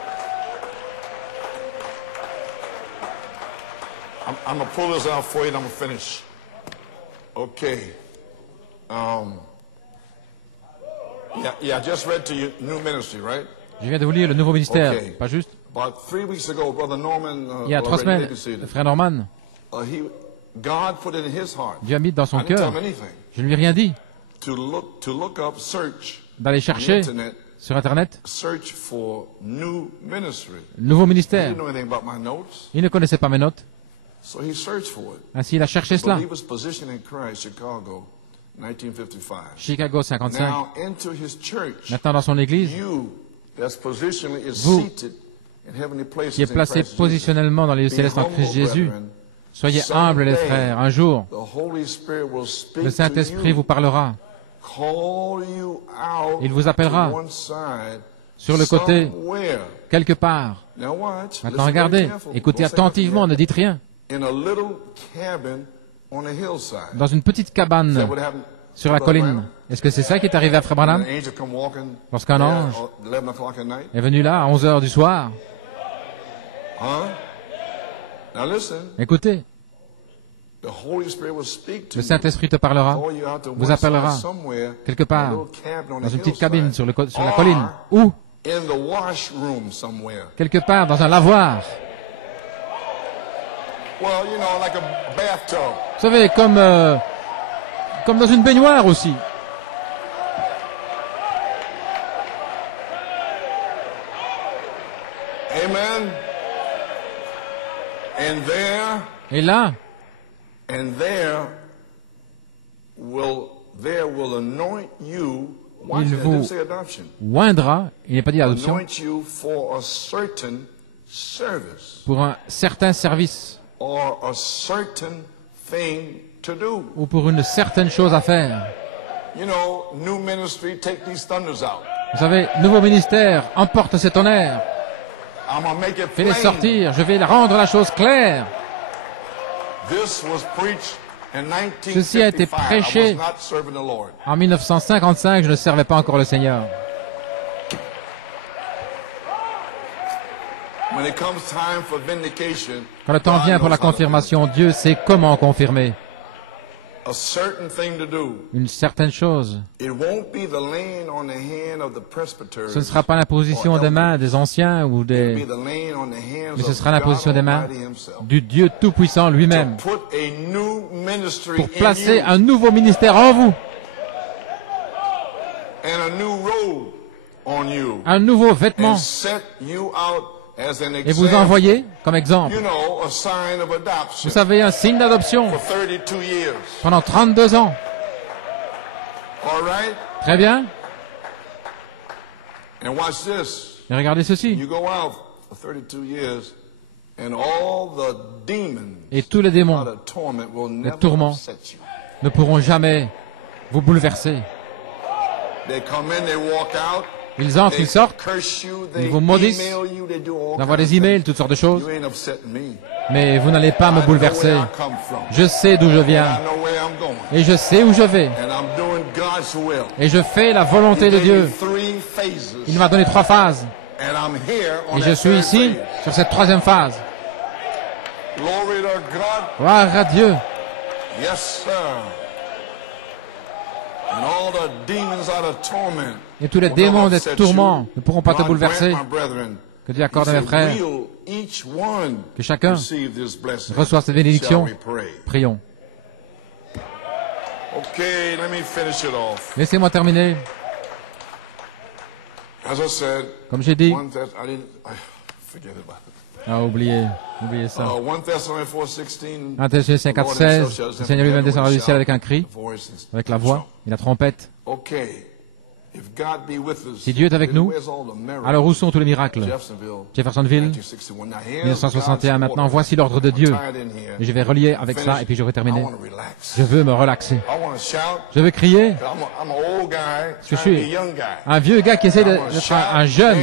I'm going to pull this out for you and I'm going to finish. Okay. Yeah, I just read to you new ministry, right? Je viens de vous lire le nouveau ministère, Okay. pas juste? About 3 weeks ago, Brother Norman, Il y a 3 semaines, le frère Norman, God put it in his heart. Dieu a mis dans son I didn't tell cœur, him anything. je ne lui ai rien dit, To look up, search d'aller on the chercher internet, sur Internet search for new ministry. le nouveau He ministère. didn't know anything about my notes, Il ne connaissait pas mes notes, so he searched for it. ainsi il a cherché cela. Believers Position in Christ, Chicago, 1955. Chicago 55. Now enter his church. Maintenant dans son église, You that's positionally is Vous, seated in heavenly places qui est in placé Christ Jesus. positionnellement dans les lieux Be célestes en humble, Christ Jésus, brethren. soyez humbles les frères. Un jour, The Holy Spirit will speak le Saint-Esprit to vous you, parlera. call you out Il vous appellera to one side, sur le côté, somewhere. quelque part. Now watch. Maintenant Listen very regardez, careful. écoutez Don't say nothing attentivement, yet. ne dites rien. In a little cabin on a hillside. Dans une petite Is that cabane what happened sur to la Brother colline. Branham? Est-ce que c'est ça qui est arrivé à Frère An Branham angel come walking lorsqu'un there ange at 11 o'clock at night? est venu là à 11 heures du soir? Huh? Now listen. Écoutez, The Holy Spirit will speak to le Saint-Esprit te parlera, you, call you out to vous one appellera side somewhere, quelque in a part, little cabin on dans a une petite hillside, cabine sur la or colline, ou in the washroom somewhere. quelque part dans un lavoir. Well, you know, like a bathtub. Vous savez, comme dans une baignoire aussi. Amen. And Et là, there will anoint you. Watch il that, it didn't vous say adoption. oindra, il n'est pas dit adoption, Anoint you for a certain service pour un certain service or a certain thing to do. ou pour une certaine chose à faire. You know, new ministry, take these thunders out. Vous savez, nouveau ministère, emporte ces tonnerres, I'm gonna make it fais-les plain. sortir, je vais rendre la chose claire. This was preached in 1955. Ceci a été prêché. I was not serving the Lord. En 1955, je ne servais pas encore le Seigneur. When it comes time for vindication, Quand le temps God vient pour la knows how to confirmation, Dieu sait comment confirmer do a certain thing to do. une certaine chose. It won't be the laying on the hand of the presbytery. Ce ne sera pas l'imposition des mains des anciens ou It'll be des... the laying on the hands Mais ce of sera l'imposition God des mains Almighty Himself. du Dieu Tout-Puissant lui-même To put a new ministry pour in placer you un nouveau ministère en vous, and a new robe on you un nouveau vêtement and set you out et vous envoyer comme exemple. Vous savez, un signe d'adoption pendant 32 ans. Très bien. Et regardez ceci. Et tous les démons, les tourments, ne pourront jamais vous bouleverser. Ils entrent, ils sortent, ils vous maudissent, ils envoient des emails, toutes sortes de choses. Mais vous n'allez pas me bouleverser. Je sais d'où je viens. Et je sais où je vais. Et je fais la volonté de Dieu. Il m'a donné 3 phases. Et je suis ici, sur cette 3e phase. Gloire à Dieu. Et tous les démons des tourments ne pourront pas te bouleverser. Que Dieu accorde à mes frères que chacun reçoive cette bénédiction. Prions. Laissez-moi terminer. Comme j'ai dit, oubliez ça. 1 Thessaloniciens 4:16, le Seigneur lui-même descendra du ciel avec un cri, avec la voix et la trompette. Si Dieu est avec nous, alors où sont tous les miracles? Jeffersonville, 1961. Maintenant, voici l'ordre de Dieu. Et je vais relier avec ça et puis je vais terminer. Je veux me relaxer. Je veux crier. Parce que je suis un vieux gars qui essaie d'être un jeune.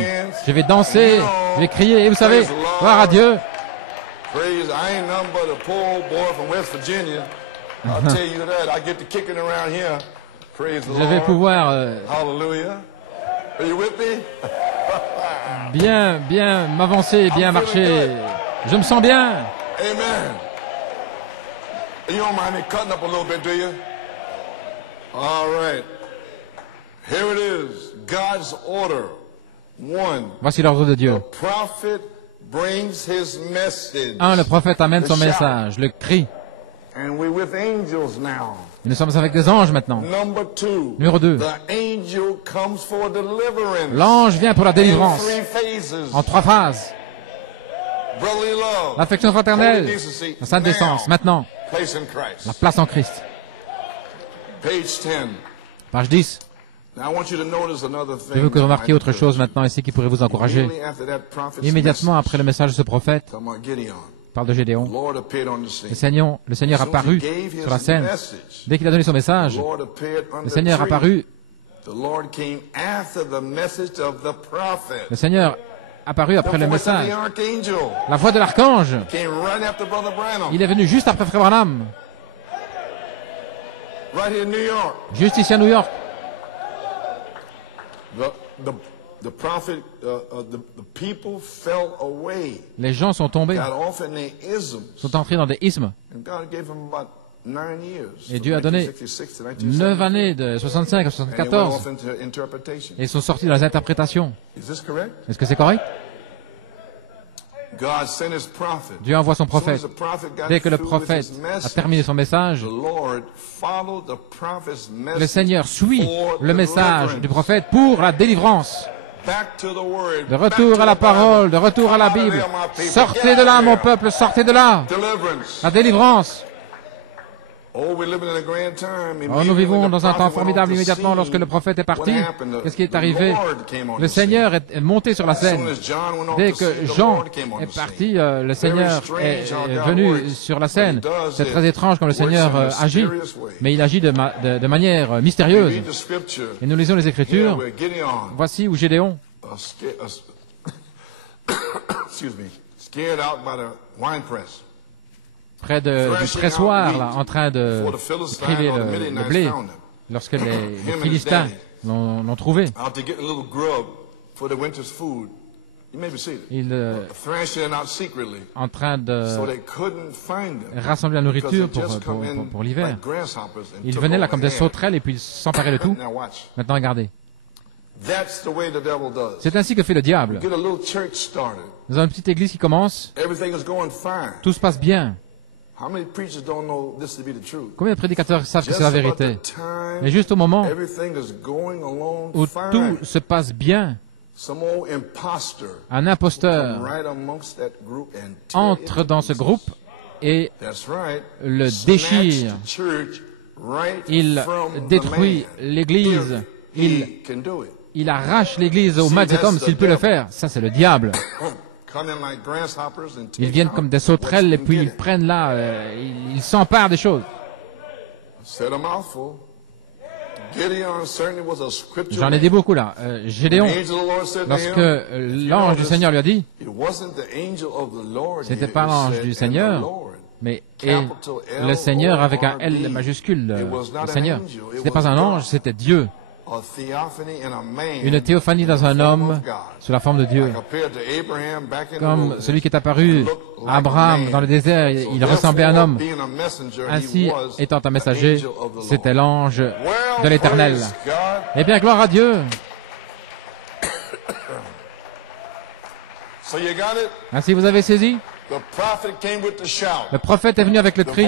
Je vais danser, je vais crier. Et vous savez, gloire à Dieu. Je vais pouvoir bien m'avancer, bien marcher. Je me sens bien. Amen. You don't mind me cutting up a little bit, do you? All right. Here it is. God's order. 1. Voici l'ordre de Dieu. 1. Le prophète amène son message, le cri. Et nous sommes avec des anges maintenant. Numéro 2. L'ange vient pour la délivrance. En 3 phases. L'affection fraternelle. La sainte décence. Maintenant. La place en Christ. Page 10. Je veux que vous remarquiez autre chose maintenant ici qui pourrait vous encourager. Immédiatement après le message de ce prophète, parle de Gédéon, le Seigneur apparut sur la scène. Dès qu'il a donné son message, le Seigneur apparut. Le Seigneur apparut après le message. La voix de l'archange. Il est venu juste après Frère Branham. Juste ici à New York. Les gens sont tombés, sont entrés dans des ismes. Et Dieu a donné 9 années de 65 à 74. Et ils sont sortis de les interprétations. Est-ce que c'est correct? Dieu envoie son prophète. Dès que le prophète a terminé son message, le Seigneur suit le message du prophète pour la délivrance. De retour à la parole, de retour à la Bible. Sortez de là, mon peuple, sortez de là. La délivrance. Oh, nous vivons dans un temps formidable immédiatement lorsque le prophète est parti. Qu'est-ce qui est arrivé? Le Seigneur est monté sur la scène. Dès que Jean est parti, le Seigneur est venu sur la scène. C'est très étrange comme le Seigneur agit, mais il agit de manière mystérieuse. Et nous lisons les Écritures. Voici où Gédéon, près du pressoir, là, en train de crier le blé, lorsque les Philistins l'ont trouvé. Il en train de rassembler la nourriture pour l'hiver. Il venait là comme des sauterelles et puis il s'emparait de tout. Maintenant, regardez. C'est ainsi que fait le diable. Nous avons une petite église qui commence. Tout se passe bien. Combien de prédicateurs savent que c'est la vérité? Mais juste au moment où tout se passe bien, un imposteur entre dans ce groupe et le déchire. Il détruit l'Église. Il arrache l'Église au mal de cet homme s'il peut le faire. Ça, c'est le diable. Ils viennent comme des sauterelles et puis ils prennent là, ils s'emparent des choses. J'en ai dit beaucoup là. Gédéon, lorsque l'ange du Seigneur lui a dit, c'était pas l'ange du Seigneur, mais le Seigneur avec un L majuscule, le Seigneur. Ce n'était pas un ange, c'était Dieu. Une théophanie dans un homme sous la forme de Dieu. Comme celui qui est apparu à Abraham dans le désert, il ressemblait à un homme. Ainsi, étant un messager, c'était l'ange de l'Éternel. Eh bien, gloire à Dieu. Ainsi, vous avez saisi? Le prophète est venu avec le cri.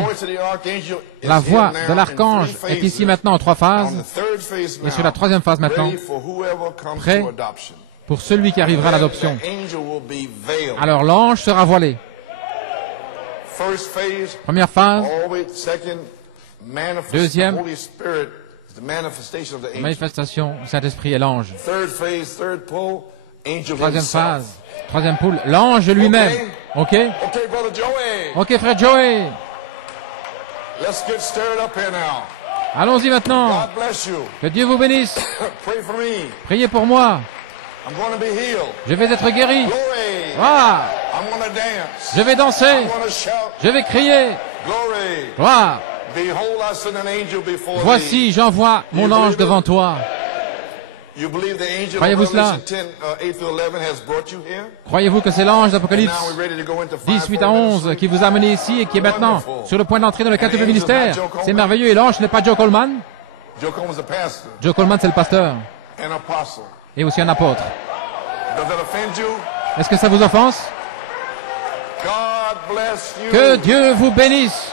La voix de l'archange est ici maintenant en 3 phases. Et sur la 3e phase maintenant, prêt pour celui qui arrivera à l'adoption. Alors l'ange sera voilé. Première phase. Deuxième, manifestation du Saint-Esprit et l'ange. 3e phase. 3e poule, l'ange lui-même. OK? OK, frère Joey. Allons-y maintenant. Que Dieu vous bénisse. Priez pour moi. Je vais être guéri. Ah. Je vais danser. Je vais crier. Gloire. Voici, j'envoie mon ange devant toi. Croyez-vous cela? Croyez-vous que c'est l'ange d'Apocalypse 18 à 11 qui vous a amené ici et qui est maintenant sur le point d'entrer dans le quintuple ministère? C'est merveilleux. Et l'ange n'est pas Joe Coleman? Joe Coleman, c'est le pasteur. Et aussi un apôtre. Est-ce que ça vous offense? Que Dieu vous bénisse.